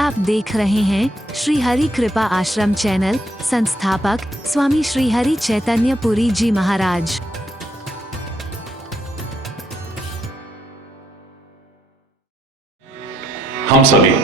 आप देख रहे हैं श्री हरि कृपा आश्रम चैनल। संस्थापक स्वामी श्री हरि चैतन्य पुरी जी महाराज। हम सभी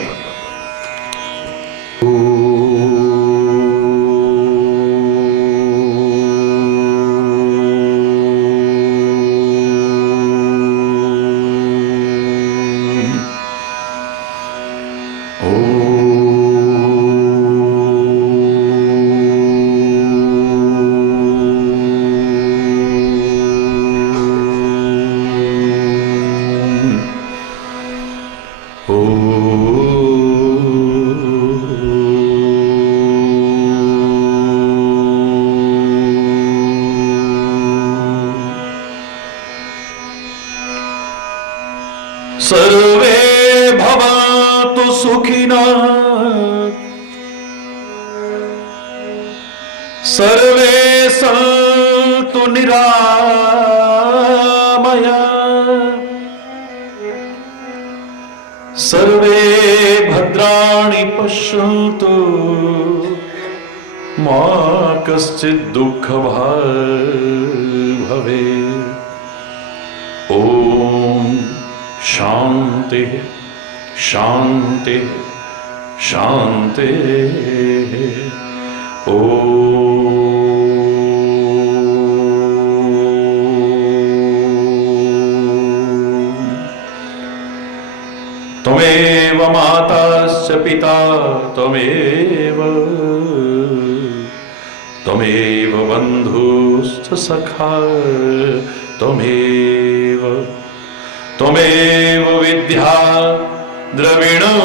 सर्वे भवन्तु सुखिनः, सर्वे सन्तु निरामयाः, सर्वे भद्राणि पश्यन्तु मा कश्चित् दुःखभाग् भवेत्। ॐ शांति शांति शांति। त्वमेव माताश्च पिता त्वमेव बन्धुश्च सखा त्वमेव विद्या द्रविणो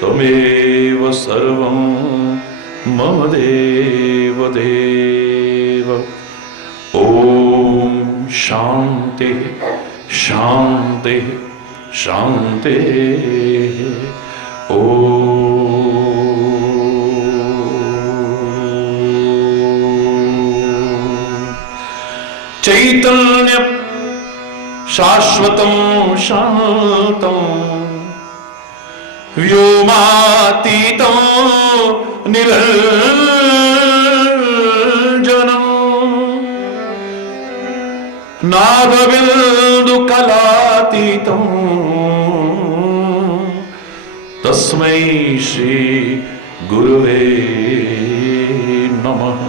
त्वमेव सर्वं मम देव। ॐ शांति शांति शांति। चैतन्य शाश्वतं शान्तं व्योमातीतं निरञ्जनं नादबिन्दुकलातीतं तस्मै श्री गुरुवे नमः।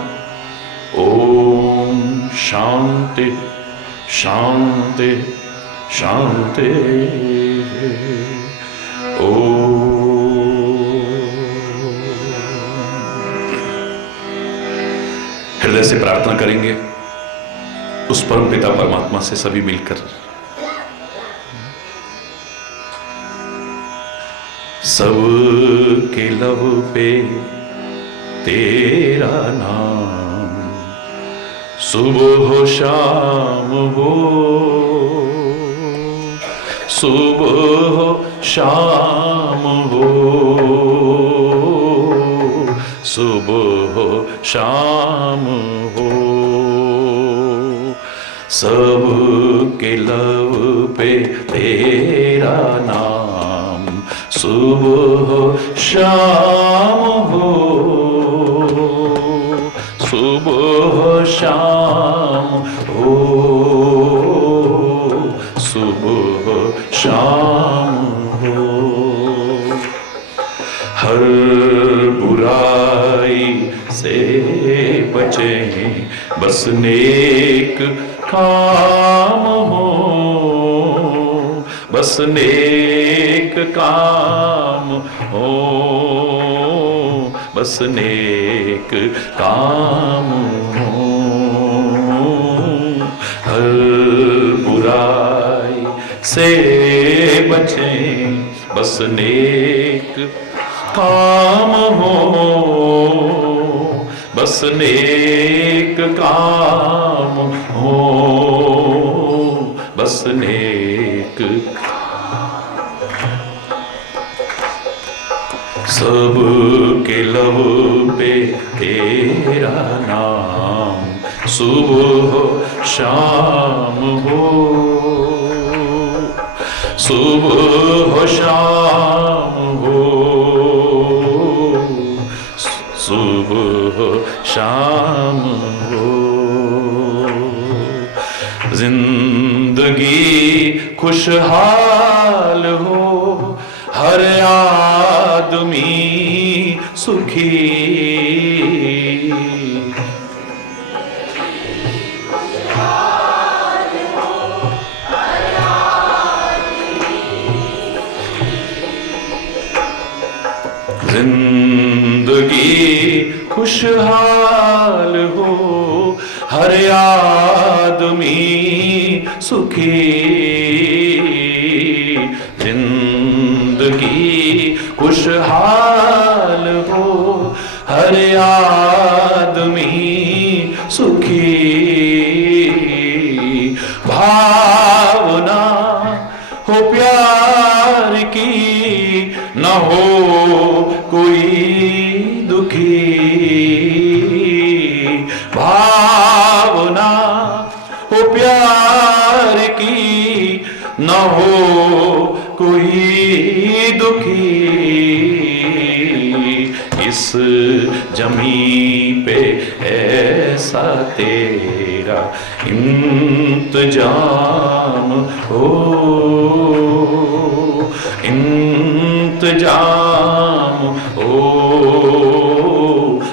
ओम शांति शांति शांति। हृदय से प्रार्थना करेंगे उस परम पिता परमात्मा से सभी मिलकर। सबके लब पे तेरा नाम, सुबह शाम हो सुबह शाम हो सुबह शाम हो। सबके लब पे तेरा नाम, सुबह शाम हो सुबह शाम हो सुबह शाम हो। हर बुराई से बचें, बस नेक काम हो, बस नेक काम हो, बस नेक काम हो। हर बुराई से बचें, बस नेक काम हो, बस नेक काम हो, बस नेक। सबके लब पे तेरा नाम, सुबह शाम हो सुबह शाम हो, सुबह शाम हो। जिंदगी खुशहाल हो, हर आदमी सुखी। जिंदगी खुशहाल हो, हर आदमी सुखी। जिंदगी खुशहाल हो, हर आदमी सुखी। भावना हो प्यार की, न हो कोई दुखी। भावना हो प्यार की, न हो कोई दुखी। इस जमी पे ऐसा तेरा इंतजाम हो, इंतजाम हो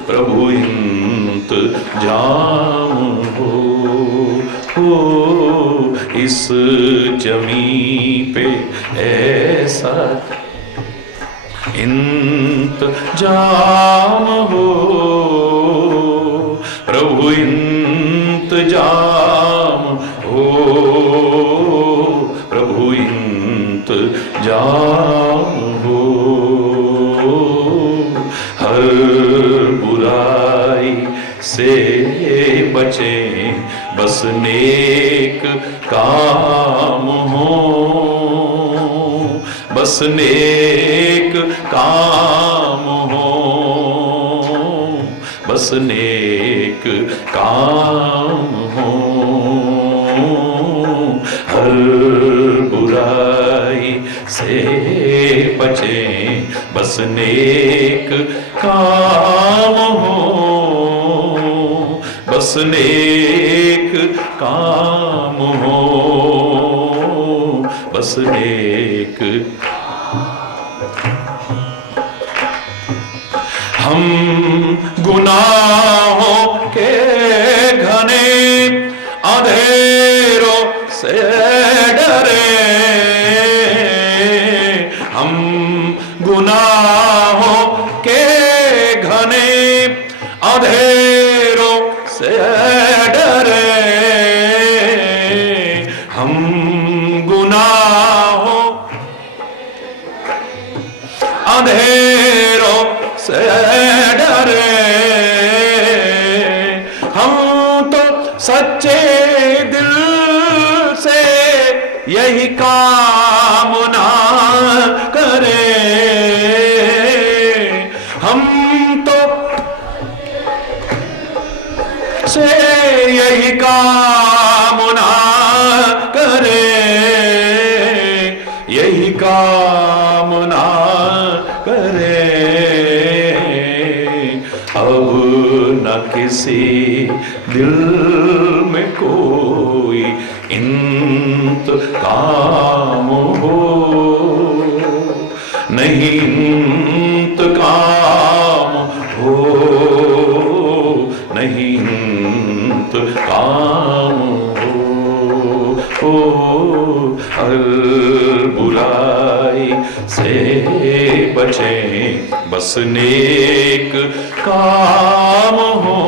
प्रभु, इंतजाम हो। इस जमी पे ऐसा इंतजाम हो प्रभु, इंतजाम हो प्रभु, इंतजाम हो। हर बुराई से बचें, बस नेक काम हो, बस नेक काम हो, बस नेक काम हो। हर बुराई से बचें, बस नेक काम हो, बस नेक काम हो, बस नेक। हम गुनाहों के घने अंधेरों से डरे, हम गुनाहों के घने अंधेरों से डरे। हम गुनाहों अंधेरों से डरे, हम तो सच्चे दिल से यही कामना करें। हम तो से यही कामना करें, यही कामना करें। अब न किसी दिल में कोई इंतकाम हो, नहीं इंतकाम हो, नहीं इंतकाम हो। हर बुराई से बचें, बस नेक काम हो,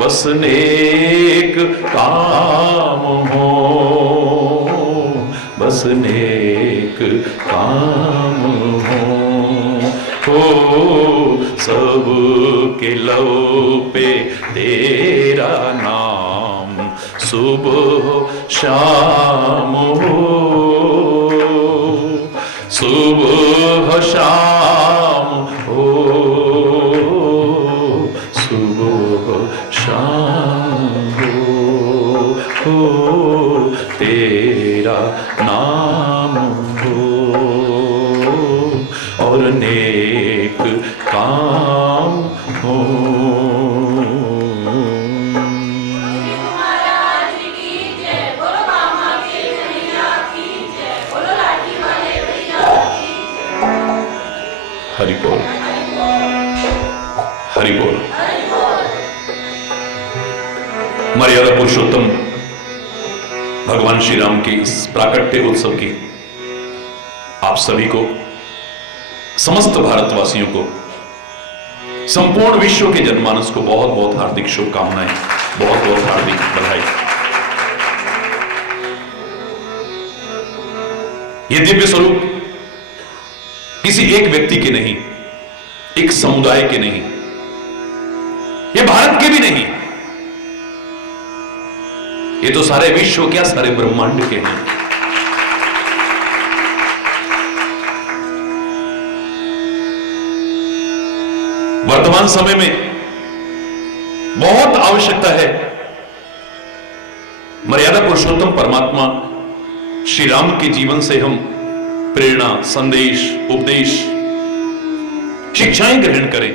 बस नेक काम हो, बस नेक काम हो। सबके लो पे तेरा नाम सुबह शाम हो, सुबह शाम हो, सुबह शाम हो तेरे तेरा नाम हो और नेक काम हो। हरि बोल, हरि बोल। मर्यादा पुरुषोत्तम भगवान श्री राम के इस प्राकट्य उत्सव की आप सभी को, समस्त भारतवासियों को, संपूर्ण विश्व के जनमानस को बहुत बहुत हार्दिक शुभकामनाएं, बहुत बहुत हार्दिक बधाई। यह दिव्य स्वरूप किसी एक व्यक्ति के नहीं, एक समुदाय के नहीं, ये भारत के भी नहीं, ये तो सारे विश्व क्या, सारे ब्रह्मांड के हैं। वर्तमान समय में बहुत आवश्यकता है मर्यादा पुरुषोत्तम परमात्मा श्री राम के जीवन से हम प्रेरणा, संदेश, उपदेश, शिक्षाएं ग्रहण करें,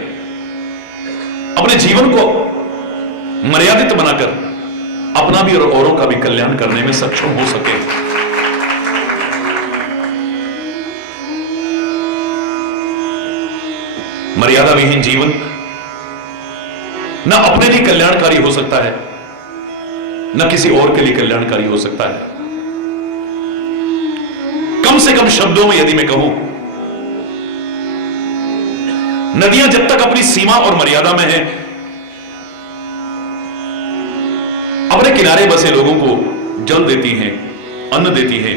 अपने जीवन को मर्यादित बनाकर अपना भी और औरों का भी कल्याण करने में सक्षम हो सके। मर्यादा विहीन जीवन न अपने लिए कल्याणकारी हो सकता है, न किसी और के लिए कल्याणकारी हो सकता है। कम से कम शब्दों में यदि मैं कहूं, नदियां जब तक अपनी सीमा और मर्यादा में है, अपने किनारे बसे लोगों को जल देती हैं, अन्न देती हैं,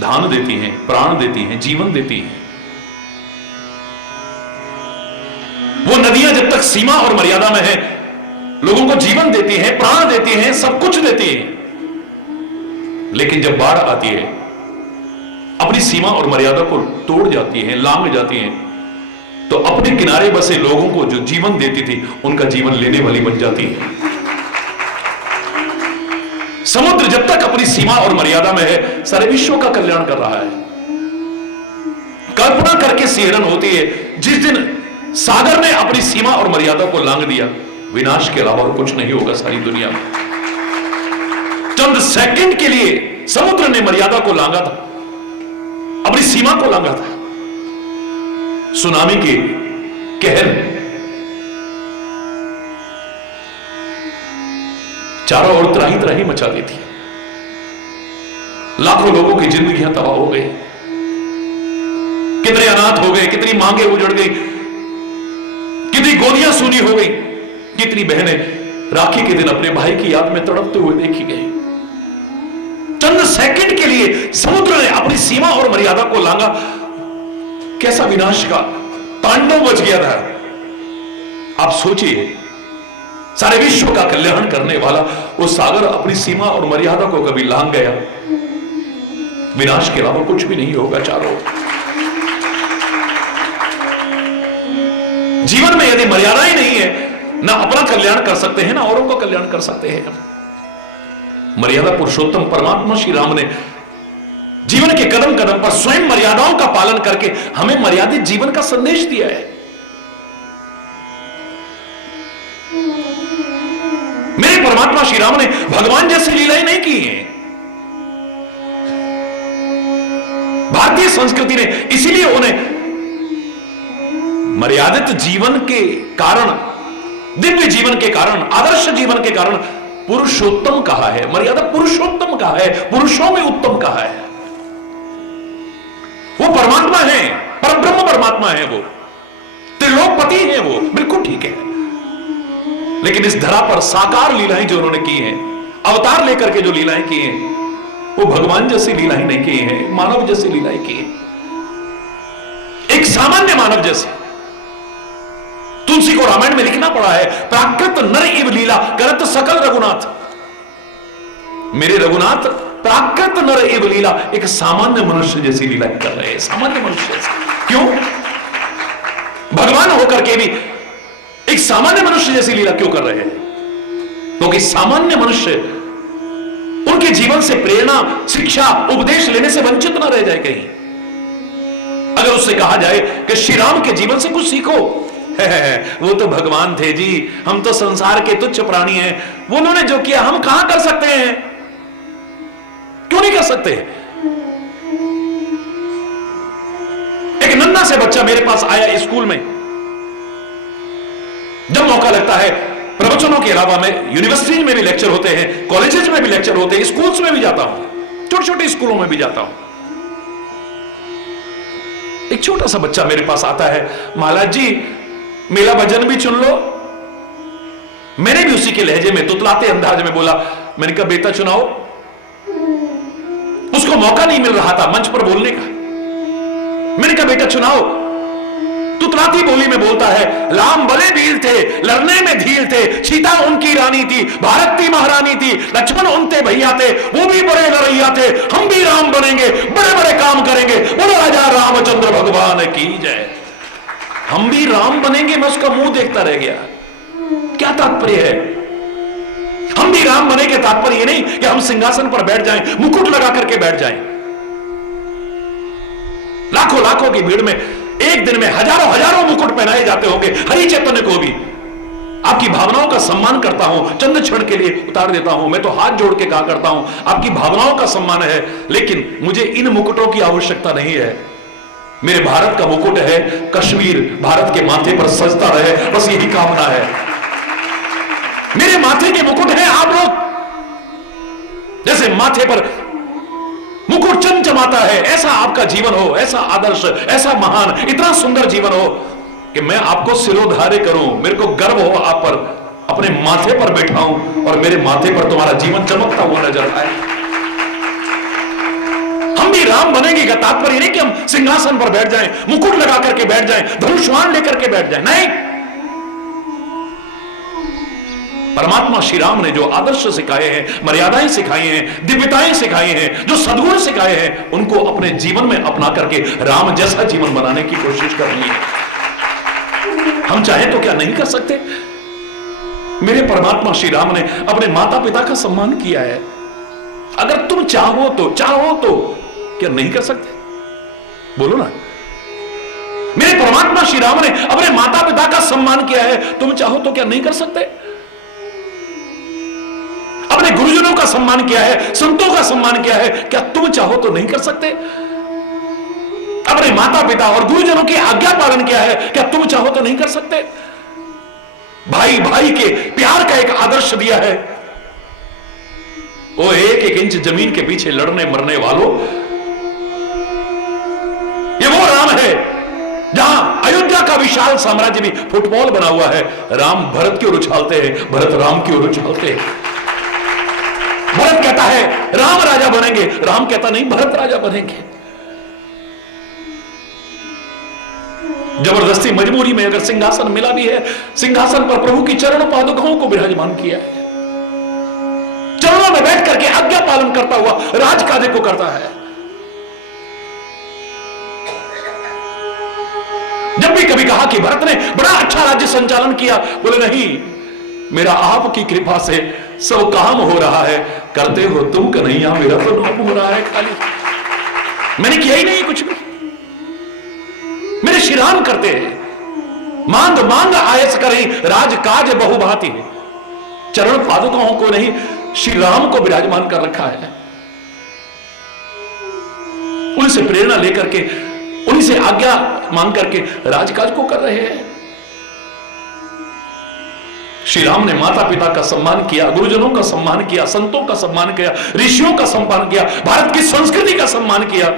धान देती हैं, प्राण देती हैं, जीवन देती हैं। वो नदियां जब तक सीमा और मर्यादा में है, लोगों को जीवन देती हैं, प्राण देती हैं, सब कुछ देती हैं। लेकिन जब बाढ़ आती है, अपनी सीमा और मर्यादा को तोड़ जाती है, लांघ जाती है, तो अपने किनारे बसे लोगों को जो जीवन देती थी, उनका जीवन लेने वाली बन जाती है। समुद्र जब तक अपनी सीमा और मर्यादा में है, सारे विश्व का कल्याण कर रहा है। कल्पना करके सिहरन होती है जिस दिन सागर ने अपनी सीमा और मर्यादा को लांघ दिया, विनाश के अलावा और कुछ नहीं होगा सारी दुनिया में। चंद सेकंड के लिए समुद्र ने मर्यादा को लांघा था, अपनी सीमा को लांघा था। सुनामी के कहर चारों ओर त्राही त्राही मचा दी थी, लाखों लोगों की जिंदगियां तबाह हो गई, कितने अनाथ हो गए, कितनी मांगे उजड़ गई, कितनी गोदियां सूनी हो गई, कितनी बहनें राखी के दिन अपने भाई की याद में तड़पते हुए देखी गई। चंद सेकंड के लिए समुद्र ने अपनी सीमा और मर्यादा को लांघा, कैसा विनाश का तांडव बच गया था। आप सोचिए, सारे विश्व का कल्याण करने वाला वो सागर अपनी सीमा और मर्यादा को कभी लांघ गया, विनाश के अलावा कुछ भी नहीं होगा चारों। जीवन में यदि मर्यादा ही नहीं है, ना अपना कल्याण कर सकते हैं, ना औरों का कल्याण कर सकते हैं। मर्यादा पुरुषोत्तम परमात्मा श्री राम ने जीवन के कदम कदम पर स्वयं मर्यादाओं का पालन करके हमें मर्यादित जीवन का संदेश दिया है। मेरे परमात्मा श्री राम ने भगवान जैसी लीलाएं नहीं की हैं। भारतीय संस्कृति ने इसीलिए उन्हें मर्यादित जीवन के कारण, दिव्य जीवन के कारण, आदर्श जीवन के कारण पुरुषोत्तम कहा है। मर्यादा पुरुषोत्तम कहा है, पुरुषों में उत्तम कहा है। वो परमात्मा है, परब्रह्म परमात्मा है, वो त्रिलोकपति है, वो बिल्कुल ठीक है। लेकिन इस धरा पर साकार लीलाएं जो उन्होंने की हैं, अवतार लेकर के जो लीलाएं की हैं, वो भगवान जैसी लीलाएं नहीं की हैं, मानव जैसी लीलाएं की हैं, एक सामान्य मानव जैसे। तुलसी को रामायण में लिखना पड़ा है, प्राकृत नर इव लीला करत सकल रघुनाथ। मेरे रघुनाथ प्राकृत नर इव लीला, एक सामान्य मनुष्य जैसी लीला कर रहे हैं, सामान्य मनुष्य जैसी। क्यों? भगवान होकर के भी एक सामान्य मनुष्य जैसी लीला क्यों कर रहे हैं? क्योंकि सामान्य मनुष्य उन उनके जीवन से प्रेरणा, शिक्षा, उपदेश लेने से वंचित ना रह जाए कहीं। अगर उससे कहा जाए कि श्री राम के जीवन से कुछ सीखो, वो तो भगवान थे जी, हम तो संसार के तुच्छ प्राणी हैं, वो उन्होंने जो किया हम कहां कर सकते हैं, क्यों नहीं कर सकते। एक नन्हा से बच्चा मेरे पास आया स्कूल में, जब मौका लगता है प्रवचनों के अलावा मैं यूनिवर्सिटीज में भी लेक्चर होते हैं, कॉलेजेस में भी लेक्चर होते हैं, स्कूल्स में भी जाता हूं, छोटे छोटे स्कूलों में भी जाता हूं। एक छोटा सा बच्चा मेरे पास आता है, महाराज जी मेरा भजन भी चुन लो। मैंने भी उसी के लहजे में तुतलाते अंदाज में बोला, मैंने कहा बेटा चुनाओ। उसको मौका नहीं मिल रहा था मंच पर बोलने का। मैंने कहा बेटा चुनाओ। तुतलाती बोली में बोलता है, राम बड़े वीर थे, लड़ने में धीर थे, सीता उनकी रानी थी, भारत की महारानी थी, लक्ष्मण उनके भैया थे, वो भी बड़े लड़ैया थे, हम भी राम बनेंगे, बड़े बड़े काम करेंगे, बोलो राजा रामचंद्र भगवान की जय। हम भी राम बनेंगे, मैं उसका मुंह देखता रह गया। क्या तात्पर्य है? हम भी राम बने के तात्पर्य ये नहीं कि हम सिंहासन पर बैठ जाएं, मुकुट लगा करके बैठ जाएं। लाखों लाखों की भीड़ में एक दिन में हजारों हजारों मुकुट पहनाए जाते होंगे। हरि चैतन्य को भी आपकी भावनाओं का सम्मान करता हूं, चंद क्षण के लिए उतार देता हूं, मैं तो हाथ जोड़ के कहा करता हूं आपकी भावनाओं का सम्मान है, लेकिन मुझे इन मुकुटों की आवश्यकता नहीं है। मेरे भारत का मुकुट है, कश्मीर भारत के माथे पर सजता रहे, बस यही कामना है। मेरे माथे के मुकुट है आप लोग, जैसे माथे पर मुकुट चमचमाता है, ऐसा आपका जीवन हो, ऐसा आदर्श, ऐसा महान, इतना सुंदर जीवन हो कि मैं आपको सिरोधार्य करूं, मेरे को गर्व हो आप पर, अपने माथे पर बैठाऊं और मेरे माथे पर तुम्हारा जीवन चमकता हुआ नजर आए। हम भी राम बनेंगे का तात्पर्य नहीं कि हम सिंहासन पर बैठ जाएं, मुकुट लगा करके बैठ जाएं, धनुष्वाण लेकर के बैठ जाएं, नहीं। परमात्मा श्री राम ने जो आदर्श सिखाए हैं, मर्यादाएं सिखाई हैं, दिव्यताएं सिखाई हैं, जो सद्गुण सिखाए हैं, उनको अपने जीवन में अपना करके राम जैसा जीवन बनाने की कोशिश करनी है। हम चाहें तो क्या नहीं कर सकते? मेरे परमात्मा श्री राम ने अपने माता पिता का सम्मान किया है। अगर तुम चाहो तो क्या नहीं कर सकते? बोलो ना। मेरे परमात्मा श्री राम ने अपने माता पिता का सम्मान किया है, तुम चाहो तो क्या नहीं कर सकते? अपने गुरुजनों का सम्मान किया है, संतों का सम्मान किया है, क्या तुम चाहो तो नहीं कर सकते? अपने माता पिता और गुरुजनों की आज्ञा पालन किया है, क्या तुम चाहो तो नहीं कर सकते? भाई भाई के प्यार का एक आदर्श दिया है। वो एक एक इंच जमीन के पीछे लड़ने मरने वालों, ये वो राम है जहां अयोध्या का विशाल साम्राज्य भी फुटबॉल बना हुआ है। राम भरत की ओर उछालते हैं, भरत राम की ओर उछालते हैं। भरत कहता है राम राजा बनेंगे, राम कहता नहीं भरत राजा बनेंगे। जबरदस्ती मजबूरी में अगर सिंहासन मिला भी है, सिंहासन पर प्रभु की चरण पादुकाओं को विराजमान किया है, चरणों में बैठ करके आज्ञा पालन करता हुआ राजकाज को करता है। जब भी कभी कहा कि भरत ने बड़ा अच्छा राज्य संचालन किया, बोले नहीं, मेरा आपकी कृपा से सब काम हो रहा है, करते हो तुम कन्हैया, मेरा तो नाम हो रहा है खाली, मैंने किया ही नहीं कुछ भी, मेरे श्री राम करते हैं। मांग मांग आयस करें, राजकाज बहुभांति, चरण पादुकाओं को नहीं, श्री राम को विराजमान कर रखा है। उनसे प्रेरणा लेकर के, उनसे आज्ञा मांग करके राजकाज को कर रहे हैं। श्री राम ने माता पिता का सम्मान किया, गुरुजनों का सम्मान किया, संतों का सम्मान किया, ऋषियों का सम्मान किया, भारत की संस्कृति का सम्मान किया।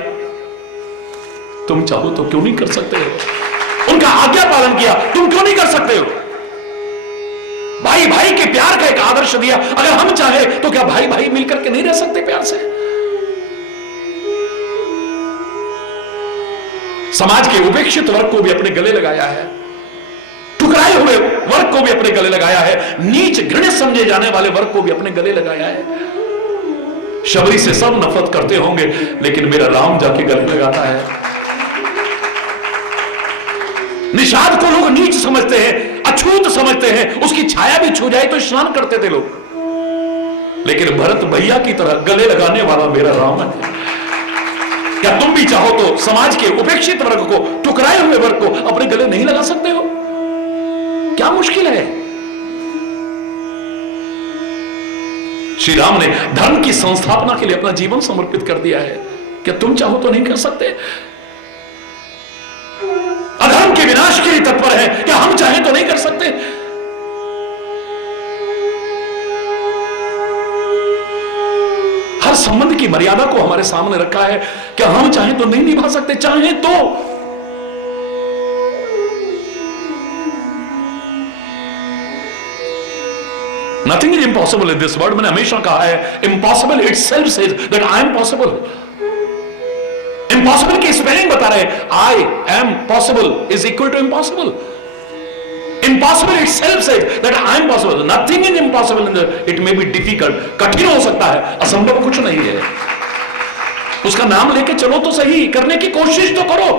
तुम चाहो तो क्यों नहीं कर सकते हो? उनका आज्ञा पालन किया, तुम क्यों नहीं कर सकते हो? भाई भाई के प्यार का एक आदर्श दिया, अगर हम चाहे तो क्या भाई भाई मिलकर के नहीं रह सकते प्यार से? समाज के उपेक्षित वर्ग को भी अपने गले लगाया है, ठुकराए हुए वर्ग को भी अपने गले लगाया है, नीच घृणित समझे जाने वाले वर्ग को भी अपने गले लगाया है। शबरी से सब नफरत करते होंगे, लेकिन मेरा राम जाके गले लगाता है। निषाद को लोग नीच समझते हैं, अछूत समझते हैं, उसकी छाया भी छू जाए तो स्नान करते थे लोग। लेकिन भरत भैया की तरह गले लगाने वाला मेरा राम है। क्या तुम भी चाहो तो समाज के उपेक्षित वर्ग को, ठुकराए हुए वर्ग को अपने गले नहीं लगा सकते हो? क्या मुश्किल है? श्री राम ने धर्म की संस्थापना के लिए अपना जीवन समर्पित कर दिया है। क्या तुम चाहो तो नहीं कर सकते? अधर्म के विनाश के लिए तत्पर है, क्या हम चाहें तो नहीं कर सकते? हर संबंध की मर्यादा को हमारे सामने रखा है, क्या हम चाहें तो नहीं निभा सकते? चाहें तो nothing is impossible in this world. मैंने हमेशा कहा है, impossible itself says that I am possible. Impossible की स्पेलिंग बता रहे, I am possible is equal to impossible. Impossible itself says that I am possible. Nothing is impossible in the, it may be difficult, कठिन हो सकता है, असंभव कुछ नहीं है। उसका नाम लेके चलो तो सही, करने की कोशिश तो करो।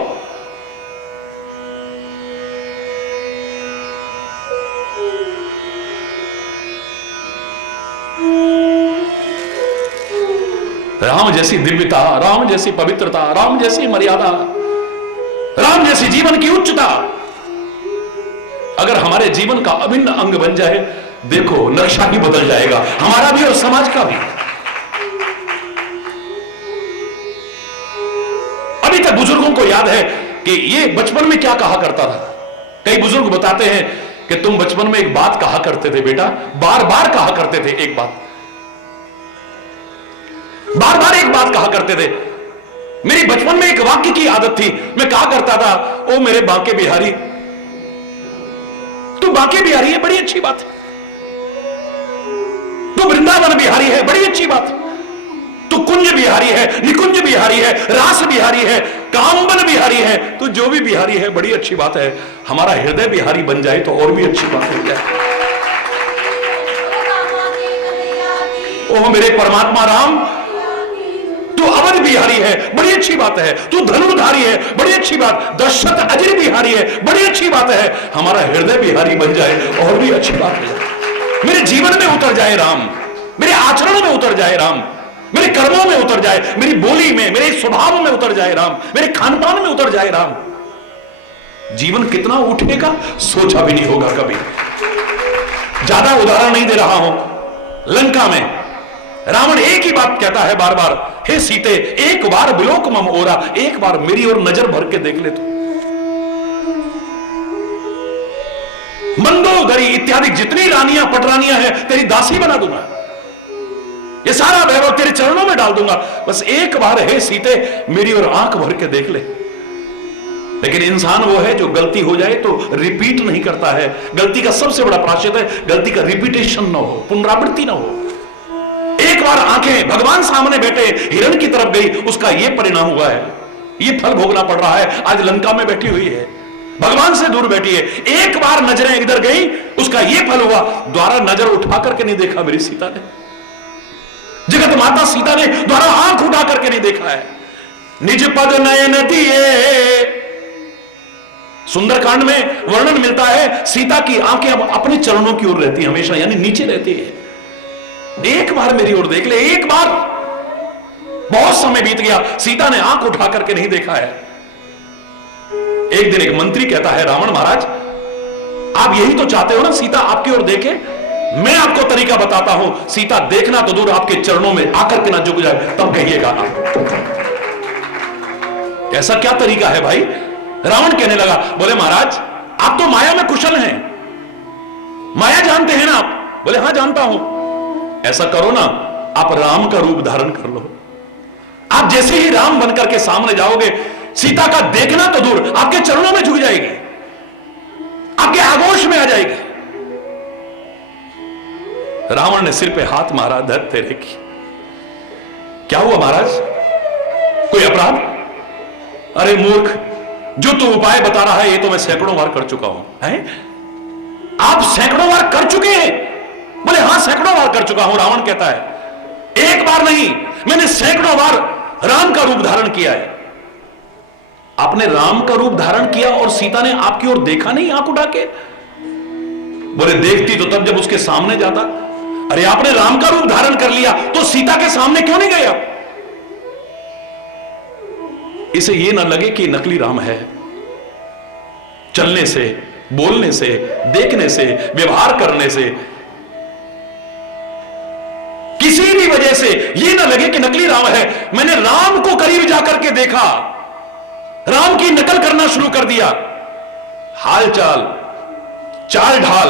राम जैसी दिव्यता, राम जैसी पवित्रता, राम जैसी मर्यादा, राम जैसी जीवन की उच्चता अगर हमारे जीवन का अभिन्न अंग बन जाए, देखो नक्शा ही बदल जाएगा, हमारा भी और समाज का भी। अभी तक बुजुर्गों को याद है कि ये बचपन में क्या कहा करता था। कई बुजुर्ग बताते हैं कि तुम बचपन में एक बात कहा करते थे बेटा, बार बार कहा करते थे एक बात, बार बार एक बात कहा करते थे। मेरी बचपन में एक वाक्य की आदत थी, मैं कहा करता था, ओ मेरे बांके बिहारी, तू बांके बिहारी है, बड़ी अच्छी बात है। तू वृंदावन बिहारी है, बड़ी अच्छी बात है। तू कुंज बिहारी है, निकुंज बिहारी है, रास बिहारी है, कामबन बिहारी है, तू जो भी बिहारी है, बड़ी अच्छी बात है। हमारा हृदय बिहारी बन जाए तो और भी अच्छी बात हो जाए। ओ मेरे परमात्मा राम, तू अवध बिहारी है, बड़ी अच्छी बात है। तू धनुर्धारी है, बड़ी अच्छी बात। दशरथ अजर बिहारी है, बड़ी अच्छी बात है। हमारा हृदय बिहारी बन जाए और भी अच्छी बात है। मेरे जीवन में उतर जाए राम, मेरे आचरण में उतर जाए राम, मेरे कर्मों में उतर जाए, मेरी बोली में, मेरे स्वभाव में उतर जाए राम, मेरे खानपान में उतर जाए राम। जीवन कितना उठेगा सोचा भी नहीं होगा कभी। ज्यादा उदाहरण नहीं दे रहा हूं। लंका में रावण एक ही बात कहता है बार बार, हे सीते एक बार बिलोक मम ओरा, एक बार मेरी ओर नजर भर के देख ले तो। मंदोदरी इत्यादि जितनी रानियां पटरानियां हैं तेरी दासी बना दूंगा, ये सारा वैभव तेरे चरणों में डाल दूंगा, बस एक बार हे सीते मेरी ओर आंख भर के देख ले। लेकिन इंसान वो है जो गलती हो जाए तो रिपीट नहीं करता है। गलती का सबसे बड़ा प्रायश्चित है गलती का रिपीटेशन ना हो, पुनरावृत्ति ना हो। एक बार आंखें भगवान सामने बैठे हिरण की तरफ गई, उसका यह परिणाम हुआ है, यह फल भोगना पड़ रहा है। आज लंका में बैठी हुई है, भगवान से दूर बैठी है, एक बार नजरें इधर गई, उसका यह फल हुआ। द्वारा नजर उठा करके नहीं देखा मेरी सीता ने, जगत माता सीता ने द्वारा आंख उठा करके नहीं देखा है। निज पद नयन दिए, सुंदरकांड में वर्णन मिलता है सीता की आंखें अब अपने चरणों की ओर रहती है हमेशा, यानी नीचे रहती है। एक बार मेरी ओर देख ले, एक बार। बहुत समय बीत गया, सीता ने आंख उठा करके नहीं देखा है। एक दिन एक मंत्री कहता है, रावण महाराज आप यही तो चाहते हो ना सीता आपकी ओर देखे, मैं आपको तरीका बताता हूं, सीता देखना तो दूर आपके चरणों में आकर के ना झुक जाए, तब कहिएगा आप। ऐसा क्या तरीका है भाई? रावण कहने लगा, बोले महाराज आप तो माया में कुशल हैं, माया जानते हैं ना आप? बोले हां जानता हूं। ऐसा करो ना, आप राम का रूप धारण कर लो। आप जैसे ही राम बनकर के सामने जाओगे, सीता का देखना तो दूर आपके चरणों में झुक जाएगी, आपके आगोश में आ जाएगी। रावण ने सिर पे हाथ मारा, धत तेरे की। क्या हुआ महाराज, कोई अपराध? अरे मूर्ख, जो तू उपाय बता रहा है ये तो मैं सैकड़ों बार कर चुका हूं। है आप सैकड़ों बार कर चुके हैं? बोले हां सैकड़ों बार कर चुका हूं। रावण कहता है एक बार नहीं, मैंने सैकड़ों बार राम का रूप धारण किया है। आपने राम का रूप धारण किया और सीता ने आपकी ओर देखा नहीं आंख उठा के? बोले देखती तो तब जब उसके सामने जाता। अरे आपने राम का रूप धारण कर लिया तो सीता के सामने क्यों नहीं गया? इसे यह ना लगे कि नकली राम है। चलने से, बोलने से, देखने से, व्यवहार करने से, किसी भी वजह से यह ना लगे कि नकली राम है। मैंने राम को करीब जाकर के देखा, राम की नकल करना शुरू कर दिया। हालचाल, चाल ढाल,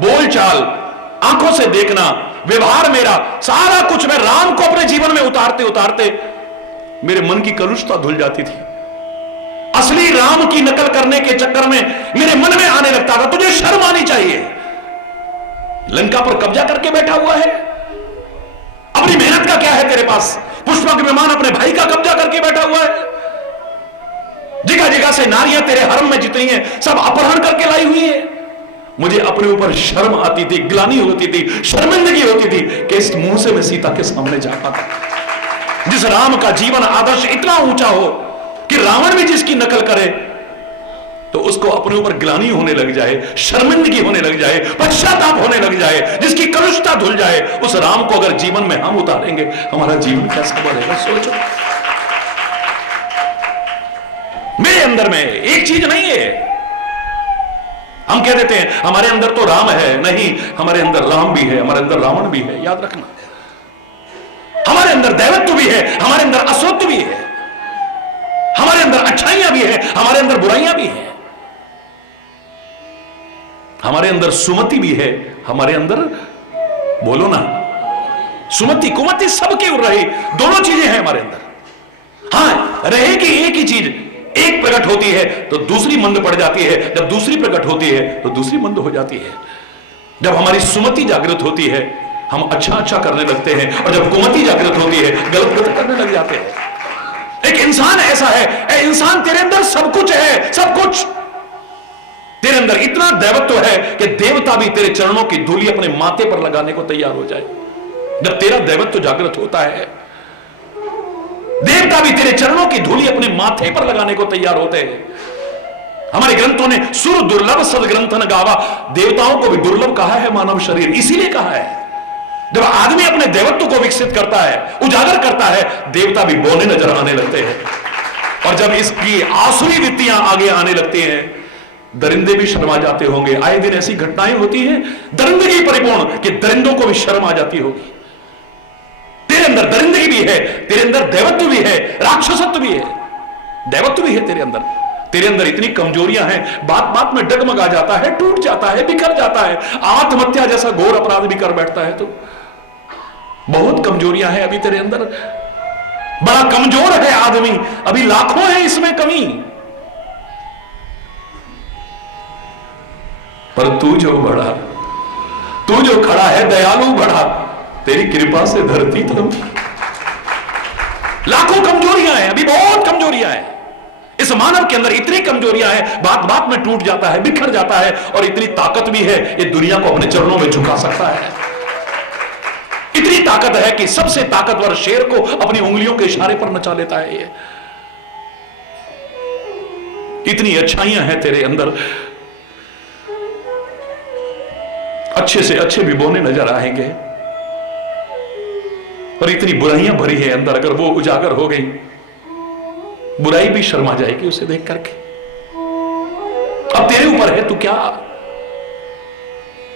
बोल चाल, आंखों से देखना, व्यवहार, मेरा सारा कुछ मैं राम को अपने जीवन में उतारते उतारते मेरे मन की कलुषता धुल जाती थी। असली राम की नकल करने के चक्कर में मेरे मन में आने लगता था, तुझे शर्म आनी चाहिए। लंका पर कब्जा करके बैठा हुआ है, अपनी मेहनत का क्या है तेरे पास? पुष्पक विमान अपने भाई का कब्जा करके बैठा हुआ है। जगह जगह से नारियां तेरे हरम में जितनी हैं सब अपहरण करके लाई हुई है। मुझे अपने ऊपर शर्म आती थी, ग्लानि होती थी, शर्मिंदगी होती थी कि इस मुंह से मैं सीता के सामने जा पाता। जिस राम का जीवन आदर्श इतना ऊंचा हो कि रावण भी जिसकी नकल करे तो उसको अपने ऊपर ग्लानि होने लग जाए, शर्मिंदगी होने लग जाए, पश्चाताप होने लग जाए, जिसकी कलुषता धुल जाए, उस राम को अगर जीवन में हम उतारेंगे, हमारा जीवन कैसा बढ़ेगा? सोचो। मेरे अंदर में एक चीज नहीं है। हम कह देते हैं हमारे अंदर तो राम है, नहीं, हमारे अंदर राम भी है, हमारे अंदर रावण भी है। याद रखना, हमारे अंदर दैवत्व भी है, हमारे अंदर असत्व भी है, हमारे अंदर अच्छाइयां भी है, हमारे अंदर बुराइयां भी है, हमारे अंदर सुमति भी है, हमारे अंदर, बोलो ना, सुमति कुमति सबकी उड़ रही, दोनों चीजें हैं हमारे अंदर। हां, रहेगी एक ही चीज, एक प्रकट होती है तो दूसरी मंद पड़ जाती है, जब दूसरी प्रकट होती है तो दूसरी मंद हो जाती है। जब हमारी सुमति जागृत होती है हम अच्छा अच्छा करने लगते हैं, और जब कुमति जागृत होती है गलत गलत करने लग जाते हैं। एक इंसान ऐसा है, ए इंसान तेरे अंदर सब कुछ है, सब कुछ तेरे अंदर इतना दैवत्व है कि देवता भी तेरे चरणों की धूली अपने माथे पर लगाने को तैयार हो जाए। जब तेरा दैवत्व जागृत होता है, देवता भी तेरे चरणों की धूली अपने माथे पर लगाने को तैयार होते हैं। हमारे ग्रंथों ने सुर दुर्लभ सदग्रंथन गावा, देवताओं को भी दुर्लभ कहा है मानव शरीर, इसीलिए कहा है। जब आदमी अपने देवत्व को विकसित करता है, उजागर करता है, देवता भी बोने नजर आने लगते हैं। और जब इसकी आसुरी वृत्तियां आगे आने लगती हैं, दरिंदे भी शर्मा जाते होंगे। आए दिन ऐसी घटनाएं होती हैं दरिंदगी परिपूर्ण कि दरिंदों को भी शर्म आ जाती होगी। तेरे अंदर दरिंदगी भी है, तेरे अंदर दैवत्व भी है, राक्षसत्व भी है, दैवत्व भी है तेरे अंदर। तेरे अंदर इतनी कमजोरियां हैं, बात बात में डगमगा जाता है, टूट जाता है, बिखर जाता है, आत्महत्या जैसा घोर अपराध भी कर बैठता है। तो बहुत कमजोरियां हैं अभी तेरे अंदर, बड़ा कमजोर है आदमी, अभी लाखों है इसमें कमी। पर तू जो बढ़ा, तू जो खड़ा है दयालु बढ़ा, तेरी कृपा से धरती थम। लाखों कमजोरियां हैं, अभी बहुत कमजोरियां हैं इस मानव के अंदर, इतनी कमजोरियां हैं, बात बात में टूट जाता है, बिखर जाता है, और इतनी ताकत भी है ये दुनिया को अपने चरणों में झुका सकता है। इतनी ताकत है कि सबसे ताकतवर शेर को अपनी उंगलियों के इशारे पर नचा लेता है ये। इतनी अच्छाइयां हैं तेरे अंदर, अच्छे से अच्छे भी बोने नजर आएंगे, और इतनी बुराइयां भरी है अंदर, अगर वो उजागर हो गई बुराई भी शर्मा जाएगी उसे देख करके। अब तेरे ऊपर है, तू क्या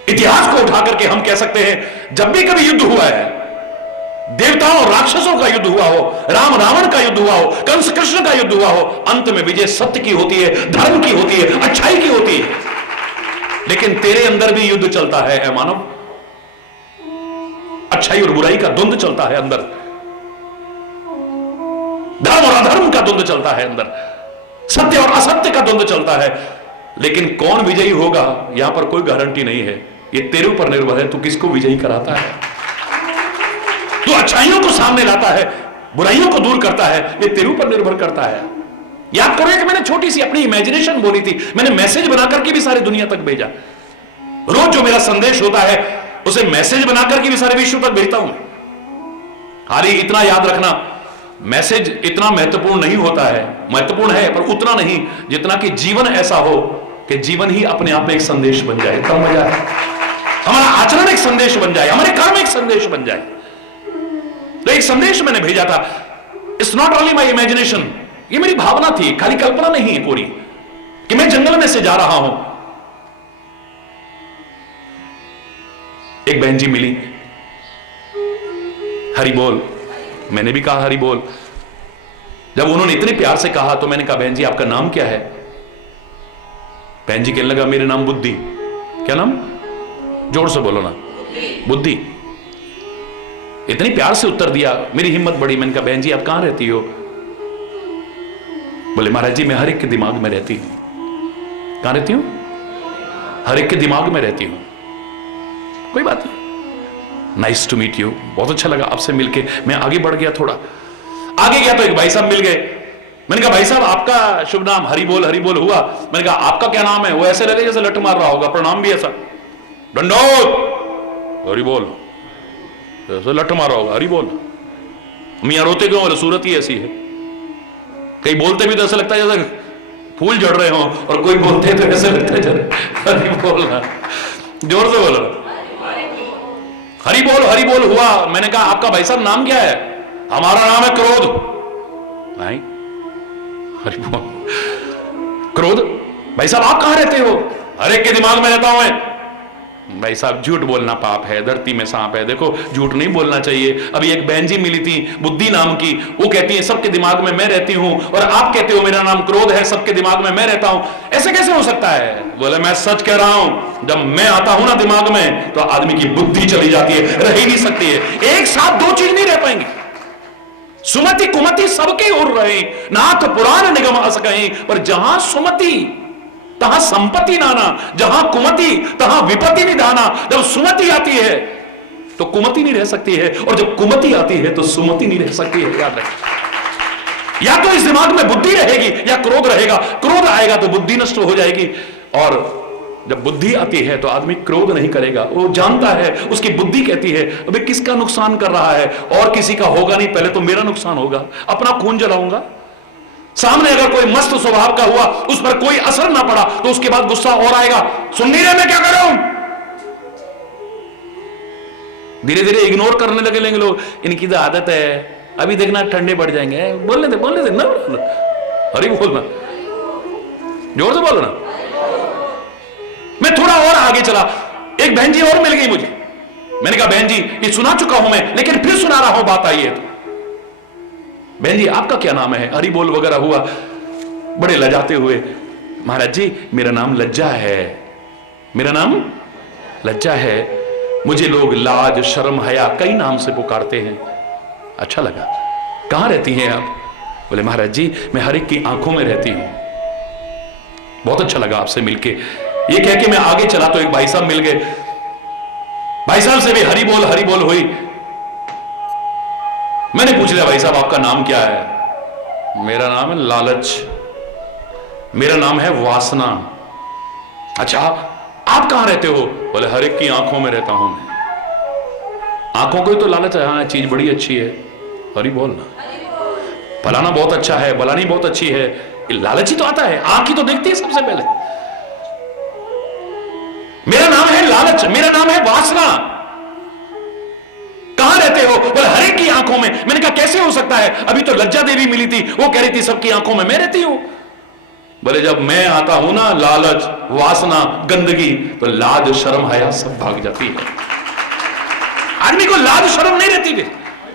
इतिहास को उठा करके हम कह सकते हैं जब भी कभी युद्ध हुआ है, देवताओं और राक्षसों का युद्ध हुआ हो, राम रावण का युद्ध हुआ हो, कंस कृष्ण का युद्ध हुआ हो, अंत में विजय सत्य की होती है, धर्म की होती है, अच्छाई की होती है। लेकिन तेरे अंदर भी युद्ध चलता है मानव, अच्छाई और बुराई का द्वंद्व चलता है अंदर, धर्म और अधर्म का द्वंद्व चलता है अंदर, सत्य और असत्य का द्वंद्व चलता है। लेकिन कौन विजयी होगा यहां पर कोई गारंटी नहीं है, ये तेरे ऊपर निर्भर है, तू किसको विजयी कराता है। तू अच्छाइयों को सामने लाता है, बुराइयों को दूर करता है, ये तेरे ऊपर निर्भर करता है। याद करो कि मैंने छोटी सी अपनी इमेजिनेशन बोली थी, मैंने मैसेज बना करके भी सारी दुनिया तक भेजा। रोज जो मेरा संदेश होता है उसे मैसेज बना करके भी सारे विश्व तक भेजता हूं। हारी इतना याद रखना, मैसेज इतना महत्वपूर्ण नहीं होता है, महत्वपूर्ण है पर उतना नहीं जितना कि जीवन ऐसा हो कि जीवन ही अपने आप में एक संदेश बन जाए, तब मजा है। हमारा आचरण एक संदेश बन जाए, हमारे कर्म एक संदेश बन जाए। तो एक संदेश मैंने भेजा था, it's not only my imagination, ये मेरी भावना थी, खाली कल्पना नहीं है पूरी, कि मैं जंगल में से जा रहा हूं। एक बहन जी मिली, हरि बोल, मैंने भी कहा हरि बोल। जब उन्होंने इतने प्यार से कहा तो मैंने कहा बहन जी आपका नाम क्या है? बहन जी कहने लगा मेरा नाम बुद्धि। क्या नाम? जोर से बोलो ना। बुद्धि। इतनी प्यार से उत्तर दिया, मेरी हिम्मत बढ़ी। मैंने कहा बहन जी आप कहां रहती हो? बोले महाराज जी मैं हर एक के दिमाग में रहती हूं। कहां रहती हूं? हर एक के दिमाग में रहती हूं। कोई बात नहीं, नाइस टू मीट यू, बहुत अच्छा लगा आपसे मिलके। मैं आगे बढ़ गया, थोड़ा आगे गया तो एक भाई साहब मिल गए। मैंने कहा भाई साहब आपका शुभ नाम? हरि बोल हुआ। मैंने कहा आपका क्या नाम है? वो ऐसे लगे जैसे लट मार रहा होगा, प्रणाम भी ऐसा, दंडोत, हरि बोल, जैसे लट मार रहा होगा, हरि बोल। मियां रोते क्यों? बोले सूरत ही ऐसी है। कई बोलते भी तो ऐसा लगता है जैसे फूल झड़ रहे हो, और कोई बोलते तो ऐसे लगता है जैसे हरि बोल। जोर से बोलो, हरि बोल हुआ। मैंने कहा आपका भाई साहब नाम क्या है? हमारा नाम है क्रोध। भाई हरि बोल, क्रोध। भाई साहब आप कहां रहते हो? हर एक के दिमाग में रहता हूं मैं। भाई साहब झूठ बोलना पाप है, धरती में सांप है। देखो झूठ नहीं बोलना चाहिए। अभी एक बहन जी मिली थी बुद्धि नाम की, वो कहती है सबके दिमाग में मैं रहती हूं, और आप कहते हो मेरा नाम क्रोध है, सबके दिमाग में मैं रहता हूं। ऐसे कैसे हो सकता है? बोले मैं सच कह रहा हूं, जब मैं आता हूं ना दिमाग में तो आदमी की बुद्धि चली जाती है, रह ही नहीं सकती है। एक साथ दो चीज नहीं रह पाएंगी। सुमति कुमति सबके उड़ रहे, नाथ पुराण निगम अस कहीं, पर जहां सुमति तहां संपत्ति नाना, जहां कुमति तहां विपत्ति निधाना। जब सुमति आती है तो कुमति नहीं रह सकती है, और जब कुमति आती है तो सुमति नहीं रह सकती है। याद रखें, या तो इस दिमाग में बुद्धि रहेगी या क्रोध रहेगा। क्रोध आएगा तो बुद्धि नष्ट हो जाएगी, और जब बुद्धि आती है तो आदमी क्रोध नहीं करेगा। वो जानता है, उसकी बुद्धि कहती है अबे किसका नुकसान कर रहा है, और किसी का होगा नहीं, पहले तो मेरा नुकसान होगा, अपना खून जलाऊंगा। सामने अगर कोई मस्त स्वभाव का हुआ, उस पर कोई असर ना पड़ा, तो उसके बाद गुस्सा और आएगा, सुन नहीं रहे मैं क्या करूं? धीरे धीरे इग्नोर करने लगे लोग, इनकी तो आदत है, अभी देखना ठंडे पड़ जाएंगे, बोलने दे ना। अरे बोलना, जोर से बोलना। मैं थोड़ा और आगे चला, एक बहन जी और मिल गई मुझे। मैंने कहा बहन जी ये सुना चुका हूं मैं, लेकिन फिर सुना रहा हूं, बात आई है तो। बहन जी आपका क्या नाम है? हरि बोल वगैरह हुआ। बड़े लजाते हुए, महाराज जी मेरा नाम लज्जा है, मेरा नाम लज्जा है, मुझे लोग लाज शर्म हया कई नाम से पुकारते हैं। अच्छा लगा, कहां रहती हैं आप? बोले महाराज जी मैं हर एक की आंखों में रहती हूं। बहुत अच्छा लगा आपसे मिलके। ये कह के मैं आगे चला तो एक भाई साहब मिल गए। भाई साहब से भी हरि बोल हुई। मैंने पूछ लिया भाई साहब आपका नाम क्या है? मेरा नाम है लालच, मेरा नाम है वासना। अच्छा आप कहां रहते हो? बोले हर एक की आंखों में रहता हूं मैं। आंखों को तो लालच है, हाँ चीज बड़ी अच्छी है, हरि बोलना, फलाना बहुत अच्छा है, बलानी बहुत अच्छी है, लालच ही तो आता है, आंख ही तो देखती है सबसे पहले। मेरा नाम है लालच, मेरा नाम है वासना। कहां रहते हो? बोले हर एक की आंखों में। मैंने कहा कैसे हो सकता है? अभी तो लज्जा देवी मिली थी, वो कह रही थी सबकी आंखों में मैं रहती हूं। बोले जब मैं आता हूं ना, लालच वासना गंदगी, तो लाज शर्म हया सब भाग जाती है। आदमी को लाज शर्म नहीं रहती,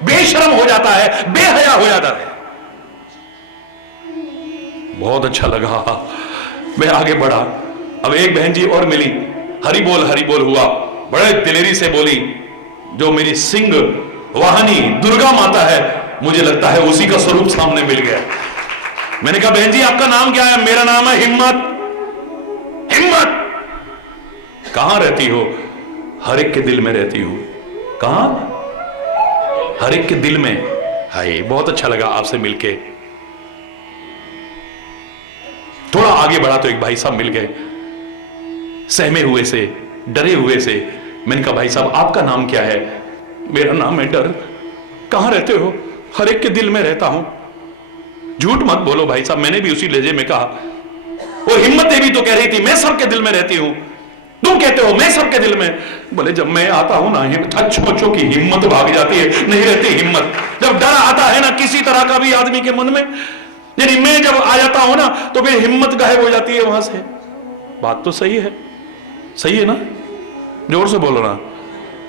बेशर्म हो जाता है, बेहया हो जाता है। बहुत अच्छा लगा, मैं आगे बढ़ा। अब एक बहन जी और मिली, हरि बोल हुआ। बड़े दिलेरी से बोली, जो मेरी सिंह वाहनी दुर्गा माता है, मुझे लगता है उसी का स्वरूप सामने मिल गया। मैंने कहा बहन जी आपका नाम क्या है? मेरा नाम है हिम्मत। हिम्मत कहां रहती हो? हर एक के दिल में रहती हूं। कहां? हर एक के दिल में। हाय बहुत अच्छा लगा आपसे मिलके। थोड़ा आगे बढ़ा तो एक भाई साहब मिल गए, सहमे हुए से, डरे हुए से। मैंने कहा भाई साहब आपका नाम क्या है? मेरा नाम है डर। कहां रहते हो? हर एक के दिल में रहता हूं। झूठ मत बोलो भाई साहब, मैंने भी उसी लहजे में कहा। वो हिम्मत देवी तो कह रही थी मैं सबके दिल में रहती हूं। तुम कहते हो मैं सबके दिल में। बोले जब मैं आता हूं ना, अच्छों की हिम्मत भाग जाती है, नहीं रहती हिम्मत। जब डर आता है ना किसी तरह का भी आदमी के मन में, यानी मैं जब आ जाता हूं ना, तो फिर हिम्मत गायब हो जाती है वहां से। बात तो सही है, सही है ना? जोर से बोलो ना,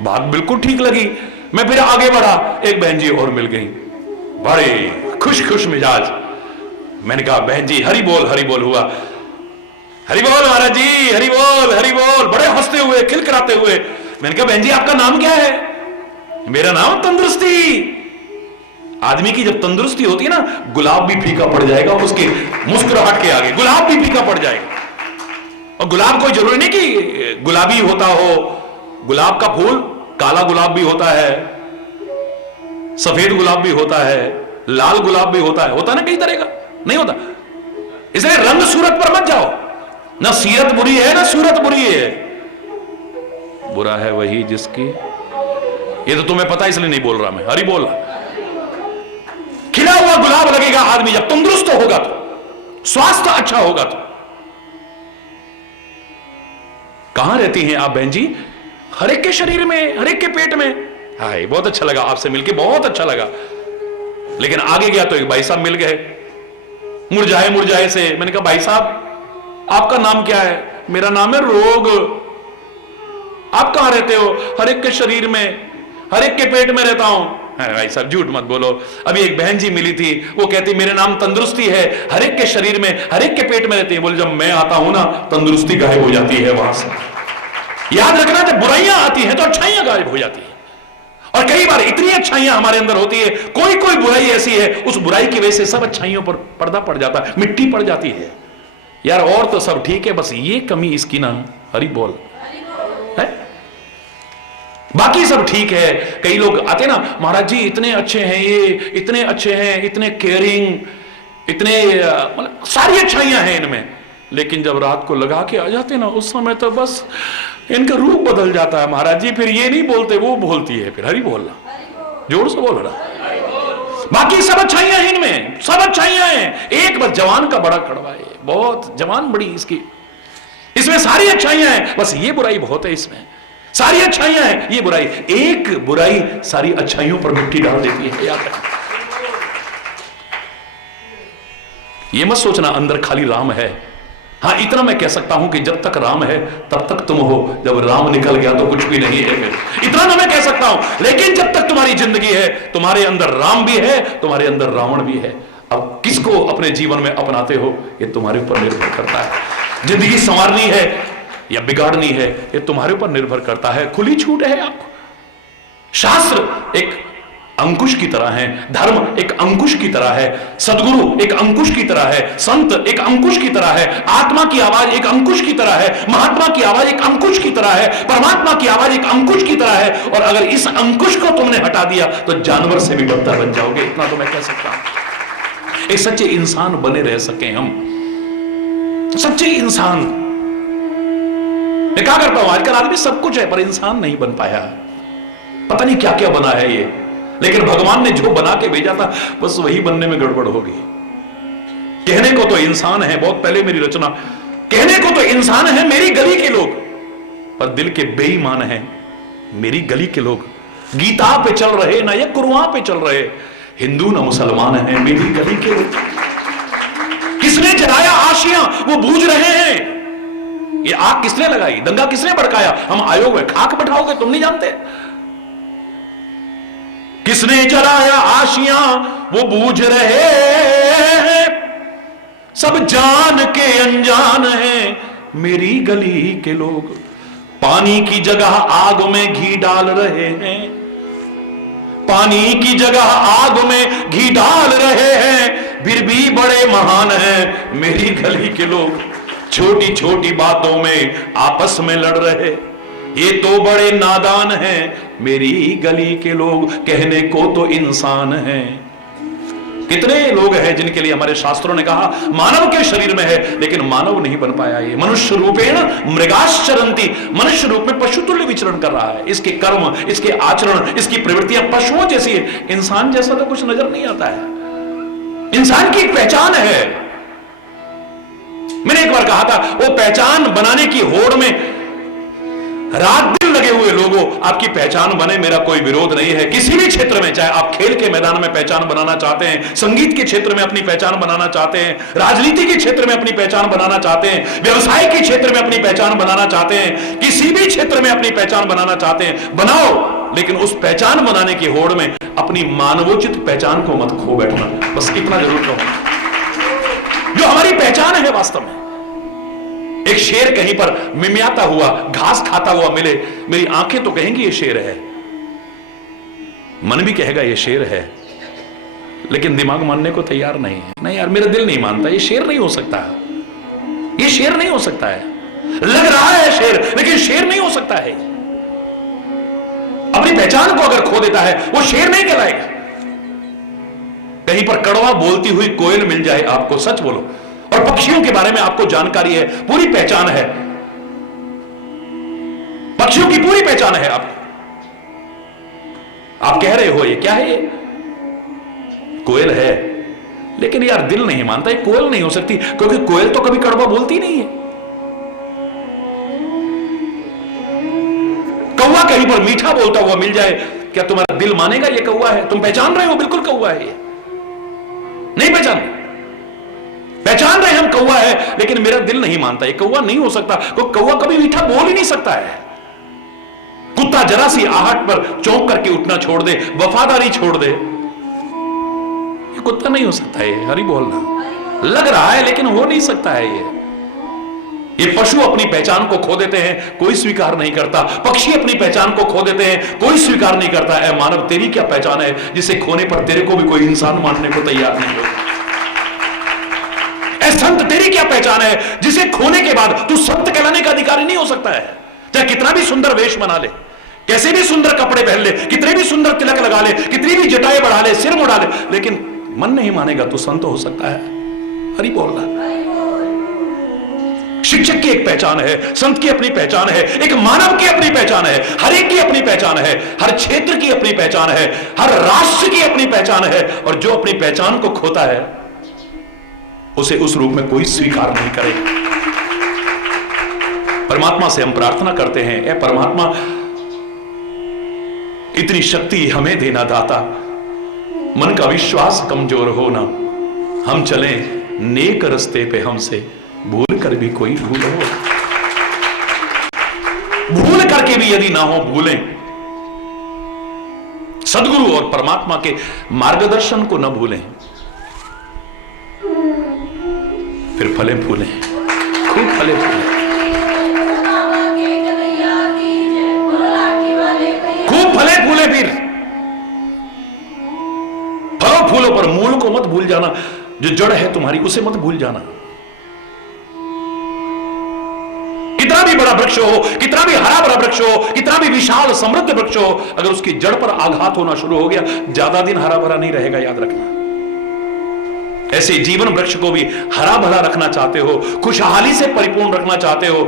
बात बिल्कुल ठीक लगी। मैं फिर आगे बढ़ा, एक बहन जी और मिल गई, बड़े खुश मिजाज। मैंने कहा बहन जी हरि बोल हुआ। हरि बोल महाराज जी, हरि बोल, बड़े हंसते हुए खिलखिलाते हुए। मैंने कहा बहन जी आपका नाम क्या है? मेरा नाम तंदुरुस्ती। आदमी की जब तंदुरुस्ती होती है ना, गुलाब भी फीका पड़ जाएगा उसके मुस्कुराहट के आगे, गुलाब भी फीका पड़ जाएगा। और गुलाब कोई जरूरी नहीं कि गुलाबी होता हो, गुलाब का फूल काला गुलाब भी होता है, सफेद गुलाब भी होता है, लाल गुलाब भी होता है ना, कई तरह का नहीं होता। इसलिए रंग सूरत पर मत जाओ, ना सीरत बुरी है ना सूरत बुरी है, बुरा है वही जिसकी। ये तो तुम्हें पता इसलिए नहीं बोल रहा मैं, हरि बोल रहा। खिला हुआ गुलाब लगेगा आदमी जब तंदुरुस्त होगा तो, स्वास्थ्य अच्छा होगा तो। कहां रहती हैं आप बहन जी? हर एक के शरीर में, हर एक के पेट में। हाय बहुत अच्छा लगा आपसे मिलके, बहुत अच्छा लगा। लेकिन आगे गया तो एक भाई साहब मिल गए, मुरझाए से। मैंने कहा भाई साहब आपका नाम क्या है? मेरा नाम है रोग। आप कहां रहते हो? हर एक के शरीर में, हर एक के पेट में रहता हूं। भाई साहब झूठ मत बोलो। अभी एक बहन जी मिली थी, वो कहती मेरे नाम तंदुरुस्ती है, हर एक के शरीर में, हर एक के पेट में रहती है। बोले जब मैं आता हूं ना, तंदुरुस्ती गायब हो जाती है वहां से। याद रखना, जब बुराइयां आती हैं तो अच्छाइयां गायब हो जाती हैं। और कई बार इतनी अच्छाइयां हमारे अंदर होती है, कोई बुराई ऐसी है, उस बुराई की वजह से सब अच्छाइयों पर पर्दा पड़ जाता है, मिट्टी पड़ जाती है। यार और तो सब ठीक है, बस ये कमी इसकी ना, हरि बोल है, बाकी सब ठीक है। कई लोग आते ना, महाराज जी इतने अच्छे हैं, ये इतने अच्छे हैं, इतने केयरिंग, इतने मतलब सारी अच्छाइयां हैं इनमें, लेकिन जब रात को लगा के आ जाते ना, उस समय तो बस इनका रूप बदल जाता है। महाराज जी फिर ये नहीं बोलते, वो बोलती है फिर हरि बोलना, जोर से बोल रहा। बाकी सब अच्छाइयां हैं इनमें, सब अच्छाइयां हैं, एक बस जवान का बड़ा कड़वा है, बहुत जवान बड़ी इसकी, इसमें सारी अच्छाइयां हैं, बस ये बुराई बहुत है इसमें। सारी अच्छाइयां हैं, ये बुराई, एक बुराई सारी अच्छाइयों पर मिट्टी डाल देती है। याद रखना, ये मत सोचना अंदर खाली राम है। हाँ इतना मैं कह सकता हूं कि जब तक राम है तब तक तुम हो, जब राम निकल गया तो कुछ भी नहीं है फिर। इतना ना मैं कह सकता हूं, लेकिन जब तक तुम्हारी जिंदगी है, तुम्हारे अंदर राम भी है, तुम्हारे अंदर रावण भी है। अब किसको अपने जीवन में अपनाते हो, ये तुम्हारे ऊपर निर्भर करता है। जिंदगी संवारनी है या बिगाड़नी है, ये तुम्हारे ऊपर निर्भर करता है। खुली छूट है आपको। शास्त्र एक अंकुश की तरह है, धर्म एक अंकुश की तरह है, सदगुरु एक अंकुश की तरह है, संत एक अंकुश की तरह है, आत्मा की आवाज एक अंकुश की तरह है, महात्मा की आवाज एक अंकुश की तरह है, परमात्मा की आवाज एक अंकुश की तरह है। और अगर इस अंकुश को तुमने हटा दिया तो जानवर से भी बदतर बन जाओगे, इतना तो मैं कह सकता हूं। एक सच्चे इंसान बने रह सके हम, सच्चे इंसान। मैं क्या करता हूं, आजकल आदमी सब कुछ है पर इंसान नहीं बन पाया, पता नहीं क्या क्या बना है ये, लेकिन भगवान ने जो बना के भेजा था बस वही बनने में गड़बड़ होगी। कहने को तो इंसान है, बहुत पहले मेरी रचना, कहने को तो इंसान है मेरी गली के लोग, पर दिल के बेईमान हैं मेरी गली के लोग। गीता पे चल रहे ना या कुरआन पे चल रहे, हिंदू ना मुसलमान हैं मेरी गली के लोग। किसने जलाया आशियां वो बूझ रहे हैं, ये आग किसने लगाई, दंगा किसने भड़काया, हम आयोग में खाक बैठाओगे तुम नहीं जानते। किसने जलाया आशियां वो बूझ रहे हैं, सब जान के अनजान हैं मेरी गली के लोग। पानी की जगह आग में घी डाल रहे हैं, पानी की जगह आग में घी डाल रहे हैं, फिर भी बड़े महान हैं मेरी गली के लोग। छोटी छोटी बातों में आपस में लड़ रहे, ये तो बड़े नादान हैं मेरी गली के लोग, कहने को तो इंसान हैं। कितने लोग हैं जिनके लिए हमारे शास्त्रों ने कहा मानव के शरीर में है, लेकिन मानव नहीं बन पाया। ये मनुष्य रूपेण मृगाश्चरन्ति, मनुष्य रूप में पशु तुल्य विचरण कर रहा है। इसके कर्म, इसके आचरण, इसकी प्रवृत्तियां पशुओं जैसी है, इंसान जैसा तो कुछ नजर नहीं आता है। इंसान की एक पहचान है। मैंने एक बार कहा था, वो पहचान बनाने की होड़ में रात दिन लगे हुए लोगों, आपकी पहचान बने, मेरा कोई विरोध नहीं है। किसी भी क्षेत्र में, चाहे आप खेल के मैदान में पहचान बनाना चाहते हैं, संगीत के क्षेत्र में अपनी पहचान बनाना चाहते हैं, राजनीति के क्षेत्र में अपनी पहचान बनाना चाहते हैं, व्यवसाय के क्षेत्र में अपनी पहचान बनाना चाहते हैं, किसी भी क्षेत्र में अपनी पहचान बनाना चाहते हैं, बनाओ, लेकिन उस पहचान बनाने की होड़ में अपनी मानवोचित पहचान को मत खो बैठना। बस इतना जरूर कहूं, जो हमारी पहचान है वास्तव में। एक शेर कहीं पर मिमियाता हुआ, घास खाता हुआ मिले, मेरी आंखें तो कहेंगी ये शेर है, मन भी कहेगा ये शेर है, लेकिन दिमाग मानने को तैयार नहीं है। नहीं यार, मेरा दिल नहीं मानता, ये शेर नहीं हो सकता, ये शेर नहीं हो सकता है। लग रहा है शेर, लेकिन शेर नहीं हो सकता है। अपनी पहचान को अगर खो देता है, वो शेर नहीं कहलाएगा। कहीं पर कड़वा बोलती हुई कोयल मिल जाए आपको, सच बोलो, और पक्षियों के बारे में आपको जानकारी है, पूरी पहचान है, पक्षियों की पूरी पहचान है आपको, आप कह रहे हो ये क्या है, ये कोयल है, लेकिन यार दिल नहीं मानता, ये कोयल नहीं हो सकती, क्योंकि कोयल तो कभी कड़वा बोलती नहीं है। कौवा कहीं पर मीठा बोलता हुआ मिल जाए, क्या तुम्हारा दिल मानेगा ये कौवा है? तुम पहचान रहे हो बिल्कुल कौवा है, ये नहीं पहचान रहे हम कौवा है, लेकिन मेरा दिल नहीं मानता, ये कौवा नहीं हो सकता, क्योंकि कौवा कभी मीठा बोल ही नहीं सकता है। कुत्ता जरा सी आहट पर चौंक करके उठना छोड़ दे, वफादारी छोड़ दे, ये कुत्ता नहीं हो सकता है। हरी बोलना लग रहा है, लेकिन हो नहीं सकता है। ये पशु अपनी पहचान को खो देते हैं, कोई स्वीकार नहीं करता। पक्षी अपनी पहचान को खो देते हैं, कोई स्वीकार नहीं करता। ऐ मानव, तेरी क्या पहचान है जिसे खोने पर तेरे को भी कोई इंसान मानने को तैयार नहीं हो? ऐ संत, तेरी क्या पहचान है जिसे खोने के बाद तू संत कहलाने का अधिकारी नहीं हो सकता है? चाहे कितना भी सुंदर वेश बना ले, कैसे भी सुंदर कपड़े पहन ले, कितने भी सुंदर तिलक लगा ले, कितनी भी जटाएं बढ़ा ले, सिर मुड़ा ले, लेकिन मन नहीं मानेगा तू संत हो सकता है? हरि बोलना। शिक्षक की एक पहचान है, संत की अपनी पहचान है, एक मानव की अपनी पहचान है, हर एक की अपनी पहचान है, हर क्षेत्र की अपनी पहचान है, हर राष्ट्र की अपनी पहचान है। और जो अपनी पहचान को खोता है, उसे उस रूप में कोई स्वीकार नहीं करेगा। परमात्मा से हम प्रार्थना करते हैं, ऐ परमात्मा, इतनी शक्ति हमें देना दाता, मन का विश्वास कमजोर होना, हम चलें नेक रस्ते पे, हमसे भूल कर भी कोई भूल हो, भूल करके भी यदि ना हो भूलें, सदगुरु और परमात्मा के मार्गदर्शन को न भूलें, फिर फले फूलें, खूब फले फूलें, खूब फले फूले। फिर फलो फूलों पर मूल को मत भूल जाना, जो जड़ है तुम्हारी उसे मत भूल जाना। कितना भी बड़ा वृक्ष हो, कितना भी हरा भरा वृक्ष हो, कितना भी विशाल समृद्ध वृक्ष हो, अगर उसकी जड़ पर आघात होना शुरू हो गया, ज्यादा दिन हरा भरा नहीं रहेगा, याद रखना। ऐसे जीवन वृक्ष को भी हरा भरा रखना चाहते हो, खुशहाली से परिपूर्ण रखना चाहते हो,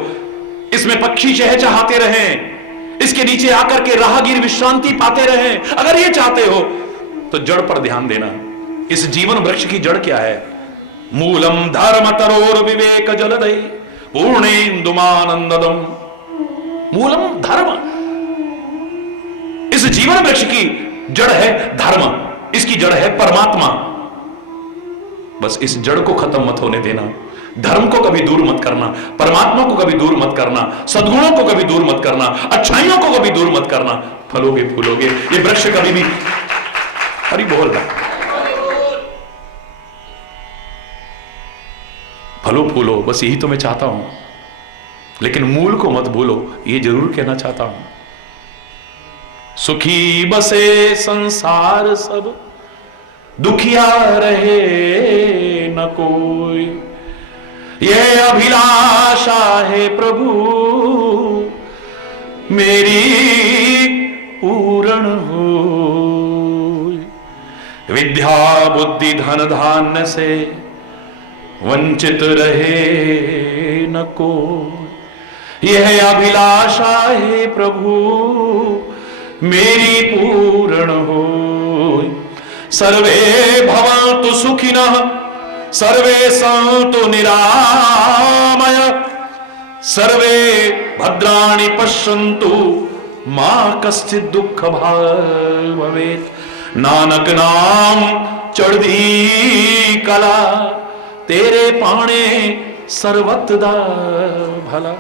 इसमें पक्षी चहचहाते रहें, इसके नीचे आकर के राहगीर विश्रांति पाते रहें, अगर ये चाहते हो तो जड़ पर ध्यान देना। इस जीवन वृक्ष की जड़ क्या है? मूलम धर्म तरोर विवेक जलदय पूर्णेन्दुमानंददम। मूलम धर्म, इस जीवन वृक्ष की जड़ है धर्म, इसकी जड़ है परमात्मा। बस इस जड़ को खत्म मत होने देना, धर्म को कभी दूर मत करना, परमात्मा को कभी दूर मत करना, सद्गुणों को कभी दूर मत करना, अच्छाइयों को कभी दूर मत करना। फलोगे फूलोगे, ये वृक्ष कभी भी, हरि बोल रहा, फलो फूलो, बस यही तो मैं चाहता हूं, लेकिन मूल को मत भूलो, ये जरूर कहना चाहता हूं। सुखी बसे संसार सब, दुखिया रहे न कोई, यह अभिलाषा है प्रभु मेरी पूर्ण हो। विद्या बुद्धि धन धान्य से वंचित रहे न कोई, यह अभिलाषा है प्रभु मेरी पूर्ण हो। सर्वे भवन्तु सुखिनः, सर्वे सन्तु निरामय, सर्वे भद्राणि पश्यन्तु मां कश्चित् दुख भाग् भवेत्। नानक नाम चढ़दी कला, तेरे पाणे सर्वत्र दा भला।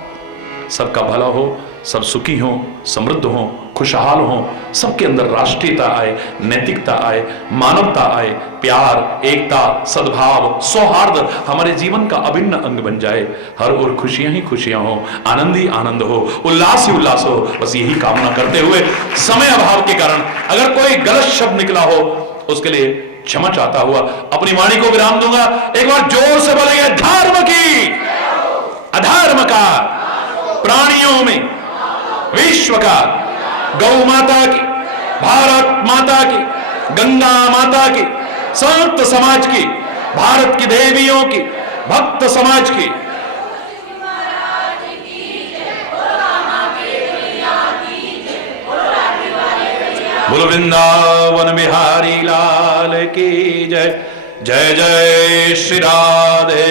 सबका भला हो, सब सुखी हो, समृद्ध हो, खुशहाल हो, सबके अंदर राष्ट्रीयता आए, नैतिकता आए, मानवता आए, प्यार, एकता, सद्भाव, सौहार्द हमारे जीवन का अभिन्न अंग बन जाए। हर ओर खुशियां ही खुशियां हो, आनंद ही आनंद हो, उल्लास ही उल्लास हो। बस यही कामना करते हुए समय अभाव के कारण अगर कोई गलत शब्द निकला हो उसके लिए क्षमा चाहता हुआ अपनी वाणी को विराम दूंगा। एक बार जोर से बोलेंगे, धर्म की अधर्म का, प्राणियों में विश्व का, गौ माता की, भारत माता की, गंगा माता की, संत समाज की, भारत की देवियों की, भक्त समाज की। बोलो वृंदावन बिहारी लाल की जय। जय जय श्री राधे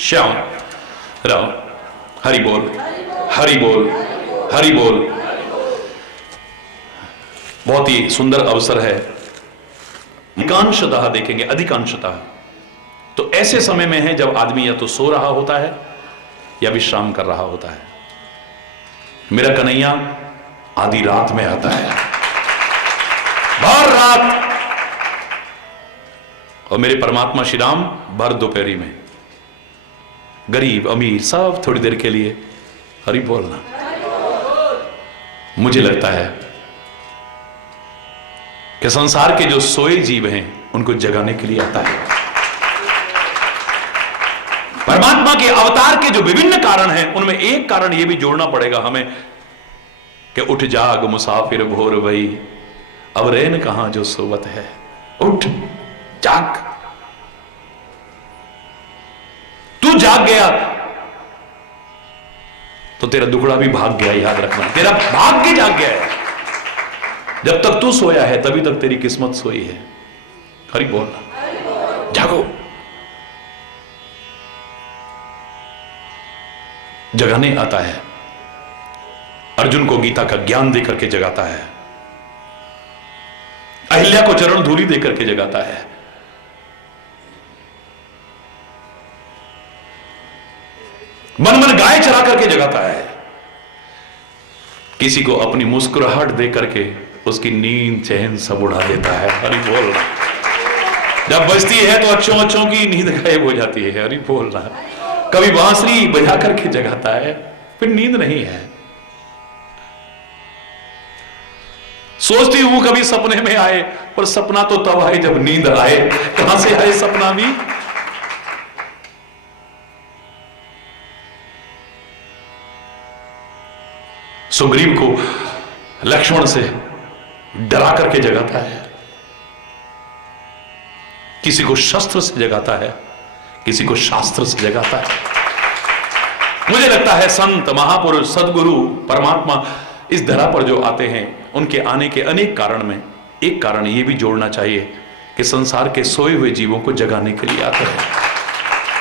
श्याम राम। हरि बोल, हरि बोल, हरि बोल। बहुत ही सुंदर अवसर है। अधिकांशतः देखेंगे, अधिकांशतः तो ऐसे समय में है जब आदमी या तो सो रहा होता है या विश्राम कर रहा होता है। मेरा कन्हैया आधी रात में आता है, भर रात, और मेरे परमात्मा श्री राम भर दोपहरी में। गरीब अमीर सब थोड़ी देर के लिए हरि बोलना। मुझे लगता है कि संसार के जो सोए जीव हैं उनको जगाने के लिए आता है। परमात्मा के अवतार के जो विभिन्न कारण हैं उनमें एक कारण यह भी जोड़ना पड़ेगा हमें कि उठ जाग मुसाफिर भोर भई, अब रैन कहां जो सोवत है। उठ जाग, तू जाग गया तो तेरा दुखड़ा भी भाग गया। याद रखना, तेरा भाग्य जाग गया है। जब तक तू सोया है तभी तक तेरी किस्मत सोई है। हरि बोलना, जागो। जगाने आता है, अर्जुन को गीता का ज्ञान देकर के जगाता है, अहिल्या को चरण धूलि देकर के जगाता है, मन मन गाय चरा करके जगाता है, किसी को अपनी मुस्कुराहट दे करके उसकी नींद चैन सब उड़ा देता है। हरि बोलना। जब बजती है तो अच्छों अच्छों की नींद गायब हो जाती है। हरि बोलना। कभी बांसुरी बजा करके जगाता है, फिर नींद नहीं है। सोचती हूं कभी सपने में आए, पर सपना तो तब आए जब नींद आए। कहां से आए सपना भी? सुग्रीव को लक्ष्मण से डरा करके जगाता है, किसी को शस्त्र से जगाता है, किसी को शास्त्र से जगाता है। मुझे लगता है संत महापुरुष सदगुरु परमात्मा इस धरा पर जो आते हैं उनके आने के अनेक कारण में एक कारण यह भी जोड़ना चाहिए कि संसार के सोए हुए जीवों को जगाने के लिए आते हैं।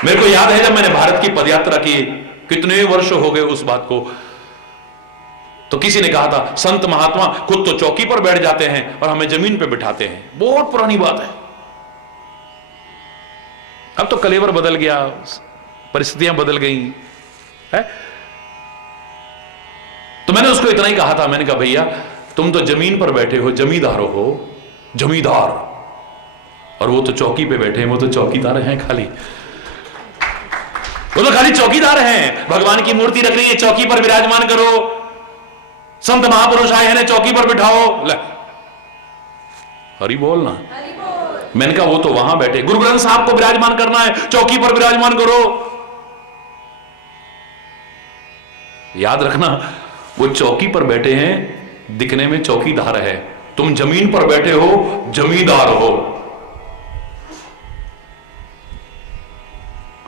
मेरे को याद है जब मैंने भारत की पदयात्रा की, कितने वर्ष हो गए उस बात को, तो किसी ने कहा था संत महात्मा खुद तो चौकी पर बैठ जाते हैं और हमें जमीन पर बिठाते हैं। बहुत पुरानी बात है। अब तो कलेवर बदल गया, परिस्थितियां बदल गई है। तो मैंने उसको इतना ही कहा था, मैंने कहा भैया तुम तो जमीन पर बैठे हो, जमींदार हो, जमींदार, और वो तो चौकी पे बैठे हैं, वो तो चौकीदार हैं खाली, वो तो खाली चौकीदार हैं। भगवान की मूर्ति रख रही है, चौकी पर विराजमान करो, संत महापुरुष आए हैं चौकी पर बिठाओ। हरि बोलना। मैंने कहा वो तो वहां बैठे, गुरु ग्रंथ साहब को विराजमान करना है, चौकी पर विराजमान करो। याद रखना वो चौकी पर बैठे हैं, दिखने में चौकीदार है, तुम जमीन पर बैठे हो, जमींदार हो।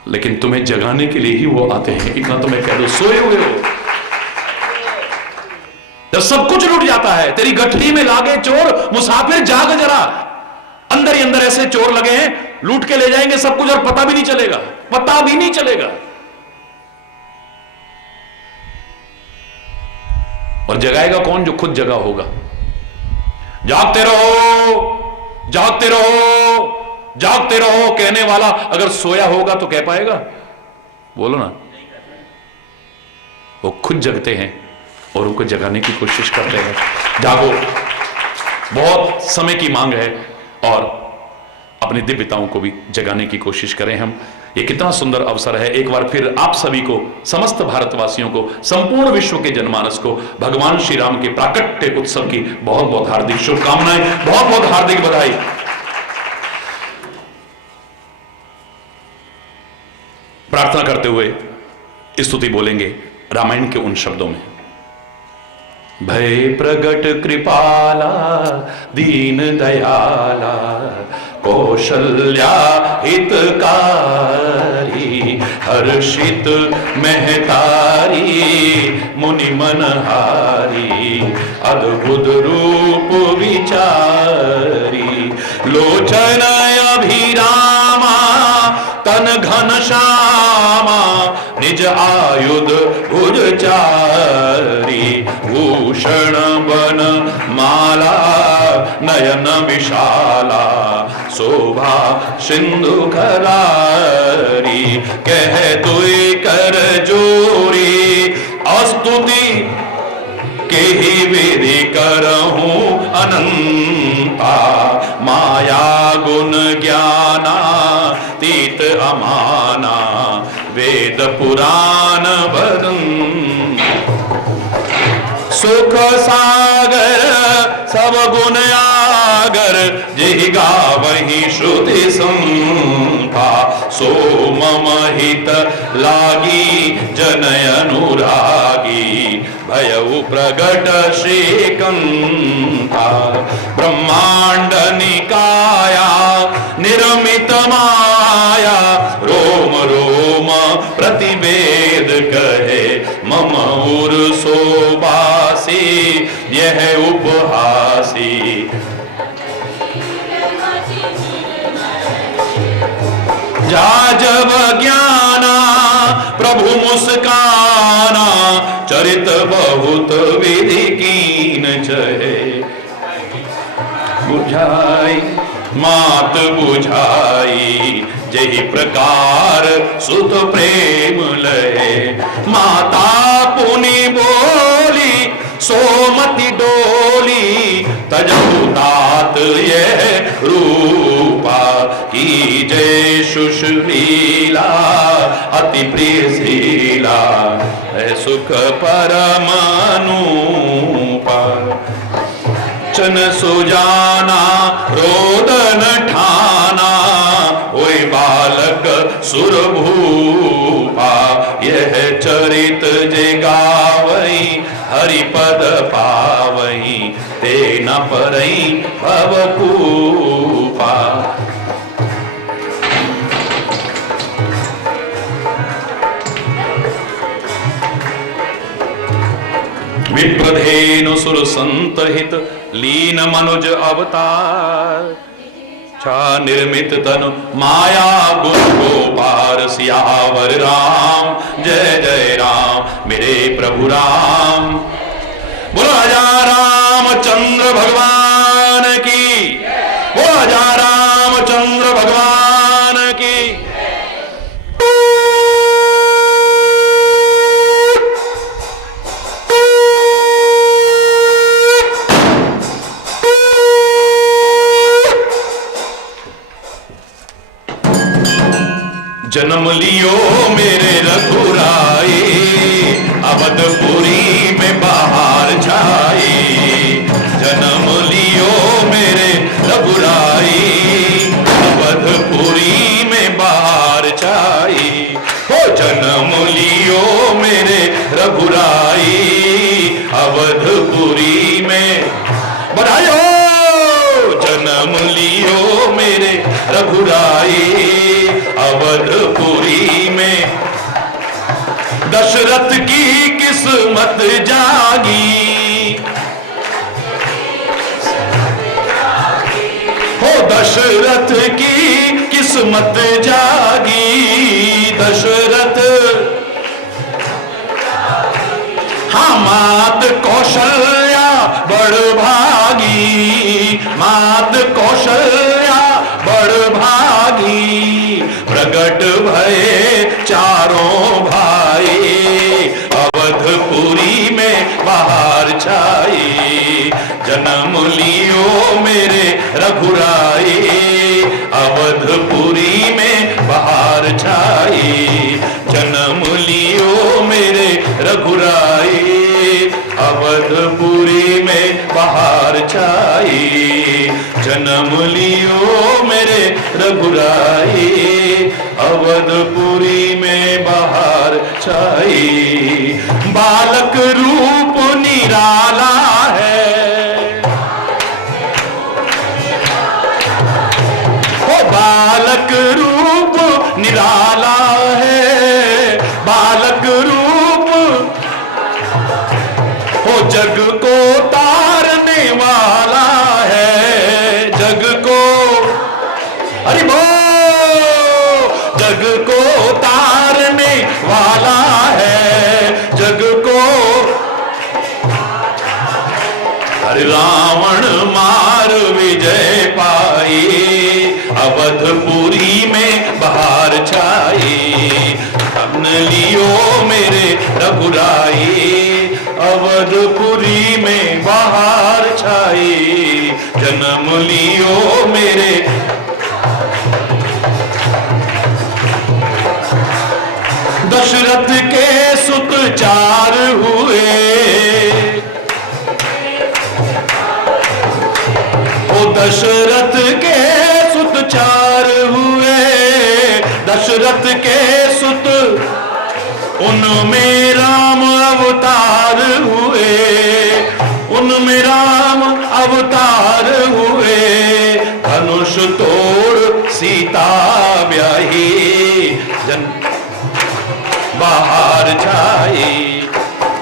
लेकिन तुम्हें जगाने के लिए ही वो आते हैं। इतना तो मैं कह दो, सोए हुए हो, जब सब कुछ लूट जाता है, तेरी गठरी में लागे चोर, मुसाफिर जाग जरा। अंदर ही अंदर ऐसे चोर लगे हैं लूट के ले जाएंगे सब कुछ और पता भी नहीं चलेगा, पता भी नहीं चलेगा। और जगाएगा कौन? जो खुद जगा होगा। जागते रहो, जागते रहो, जागते रहो कहने वाला अगर सोया होगा तो कह पाएगा? बोलो ना। वो खुद जगते हैं और उनको जगाने की कोशिश करते हैं। जागो, बहुत समय की मांग है और अपने दिव्यताओं को भी जगाने की कोशिश करें हम। ये कितना सुंदर अवसर है। एक बार फिर आप सभी को, समस्त भारतवासियों को, संपूर्ण विश्व के जनमानस को भगवान श्री राम के प्राकट्य उत्सव की बहुत बहुत हार्दिक शुभकामनाएं, बहुत बहुत हार्दिक बधाई। प्रार्थना करते हुए स्तुति बोलेंगे रामायण के उन शब्दों में। भय प्रगट कृपाला दीन दयाला कौशल्या हितकारी हर्षित महतारी मुनि मनहारी अद्भुत रूप विचारी लोचन अभिरामा तन घन श्यामा निज आयुध भुजचारी भूषण बन माला नयन विशाला शोभा सिंधु खलारी कह तुई कर जोरी स्तुति के ही विधि करहूं अनंता माया गुण ज्ञाना तीत अमाना वेद पुराण वदन सुख सागर सब गुण आगर जिहि गावहि श्रुति संपा सो मम हित लागी जनय अनुरागी भयउ प्रगट श्रीकंता ब्रह्मांड निकाया निर्मित माया रोम रोम प्रतिवेद कहे मम उर सोबासी यह उपहासी जा जब ज्ञाना प्रभु मुस्काना चरित बहुत विधि कीन चहे बुझाई मात बुझाई जही प्रकार सुत प्रेम लहे माता पुनि बोली सोमति डोली तजहु तात यह रूपा की जय सुशीला अति प्रिय शीला है सुख परम अनुपा चन सुजाना रोदन ठाना ओय बालक सुरभूपा यह चरित जे गावई हरिपद पावई ते न परई भवकूपा विप्रधेनु सुर संत हित लीन मनुज अवतार छा निर्मित तनु माया गुण गोपार सियावर राम जय जय राम मेरे प्रभु राम। बोलो राजा रामचंद्र भगवान की, बोलो राजा रामचंद्र भगवान की। जन्म लियो मेरे रघुराई अवधपुरी में बाहर छाई जन्म लियो मेरे रघुराई अवधपुरी में बाहर छाई हो जन्म लियो मेरे रघुराई अवधपुरी में बधाई जन्म लियो मेरे रघुराई अवधपुरी में दशरथ की किस्मत जागी हो दशरथ की किस्मत किस्मत जागी दशरथ, हाँ मात कौशल्या बड़ भागी, मात कौशल्या बड़ भागी। प्रगट भये चारों भाई, अवधपुरी में बाहर छाई। जन्म लियो मेरे रघुराई, अवधपुरी में बाहर छाई। जन्म लियो मेरे रघुराई, अवधपुरी में बाहर छाई। जन्म लियो मेरे रघुराई, अवधपुरी में बाहर छाई। बालक रूप निराला है, ओ बालक रूप निराला है, बालक रूप ओ जग को तारने वाला है, जग को हरि बोल, जग को तारने वाला है, जग को। हरि रावण मार विजय पाई, अवधपुरी में बाहर छाई। जन्म लियो मेरे रघुराई, अवधपुरी में बाहर छाई। जन्म लियो मेरे, दशरथ के सुत चार हुए, ओ दशरथ के सुत चार हुए, दशरथ के सुत उनमें राम अवतार हुए, उनमें राम अवतार हुए। धनुष तोड़ सीता ब्याही, बाहर छाई।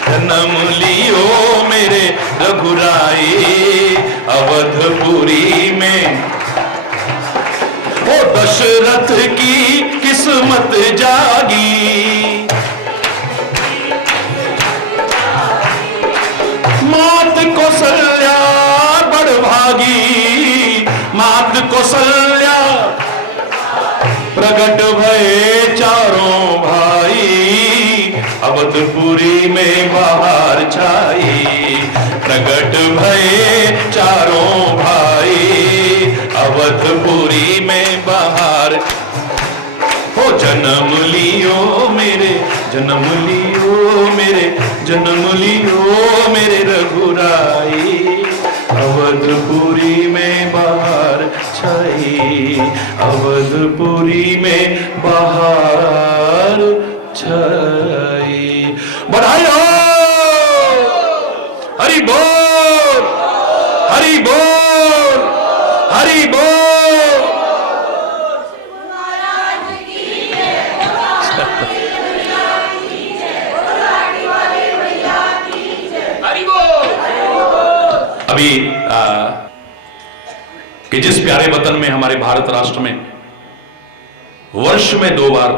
जन्म लियो मेरे रघुराई, अवधपुरी में। ओ दशरथ की किस्मत जागी, मात कौशल्या बड़ भागी, मात कौशल्या प्रगट भये चारों भाई, अवधपुरी में बाहर छाई। प्रगट भये चारों भाई, अवधपुरी में बाहर। हो जन्म लियो मेरे, जन्म लियो मेरे, जन्म लियो मेरे रघुराई, अवधपुरी में बाहर छाई, अवधपुरी में बाहर छाई। बधाई हो, हरि बोल, हरि बोल, हरि बोल। अभी कि जिस प्यारे वतन में, हमारे भारत राष्ट्र में वर्ष में 2 बार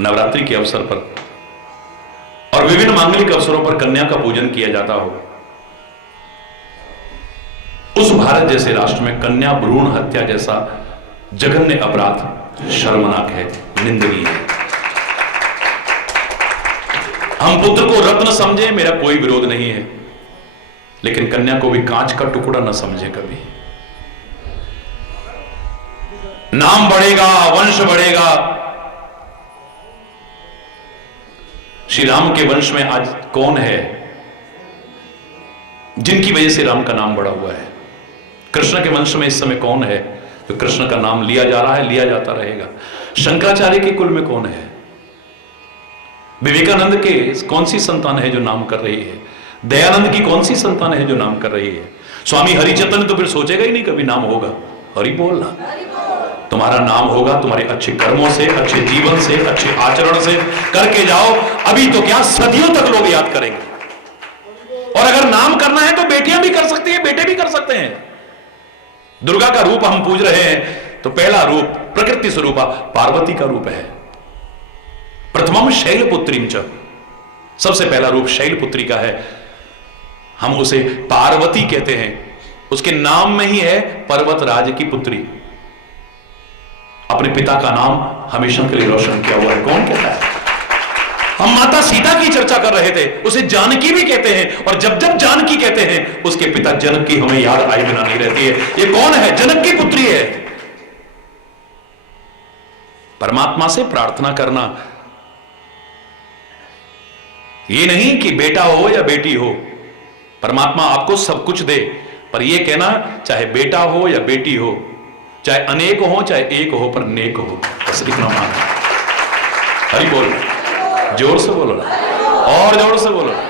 नवरात्रि के अवसर पर और विभिन्न मांगलिक अवसरों पर कन्या का पूजन किया जाता हो, उस भारत जैसे राष्ट्र में कन्या भ्रूण हत्या जैसा जघन्य अपराध शर्मनाक है, निंदनीय है। हम पुत्र को रत्न समझे, मेरा कोई विरोध नहीं है, लेकिन कन्या को भी कांच का टुकड़ा न समझे कभी। नाम बढ़ेगा, वंश बढ़ेगा। श्री राम के वंश में आज कौन है जिनकी वजह से राम का नाम बढ़ा हुआ है? कृष्ण के वंश में इस समय कौन है तो कृष्ण का नाम लिया जा रहा है, लिया जाता रहेगा? शंकराचार्य के कुल में कौन है? विवेकानंद के कौन सी संतान है जो नाम कर रही है? दयानंद की कौन सी संतान है जो नाम कर रही है? स्वामी हरिचंदन तो फिर सोचेगा ही नहीं कभी नाम होगा। हरि बोलना, तुम्हारा नाम होगा तुम्हारे अच्छे कर्मों से, अच्छे जीवन से, अच्छे आचरण से करके जाओ। अभी तो क्या, सदियों तक लोग याद करेंगे। और अगर नाम करना है तो बेटियां भी कर सकती हैं, बेटे भी कर सकते हैं। दुर्गा का रूप हम पूज रहे हैं तो पहला रूप प्रकृति स्वरूपा पार्वती का रूप है। प्रथमम शैलपुत्रीम च, सबसे पहला रूप शैलपुत्री का है। हम उसे पार्वती कहते हैं, उसके नाम में ही है पर्वतराज की पुत्री। अपने पिता का नाम हमेशा के लिए रोशन किया हुआ है। कौन कहता है? हम माता सीता की चर्चा कर रहे थे, उसे जानकी भी कहते हैं, और जब जब जानकी कहते हैं उसके पिता जनक की हमें याद आए बिना नहीं रहती है। ये कौन है? जनक की पुत्री है। परमात्मा से प्रार्थना करना ये नहीं कि बेटा हो या बेटी हो, परमात्मा आपको सब कुछ दे, पर यह कहना चाहे बेटा हो या बेटी हो, चाहे अनेक हो चाहे एक हो, पर नेक हो, बस इतना मानो। हरि बोल, जोर से बोलो ना, और जोर से बोलो ना।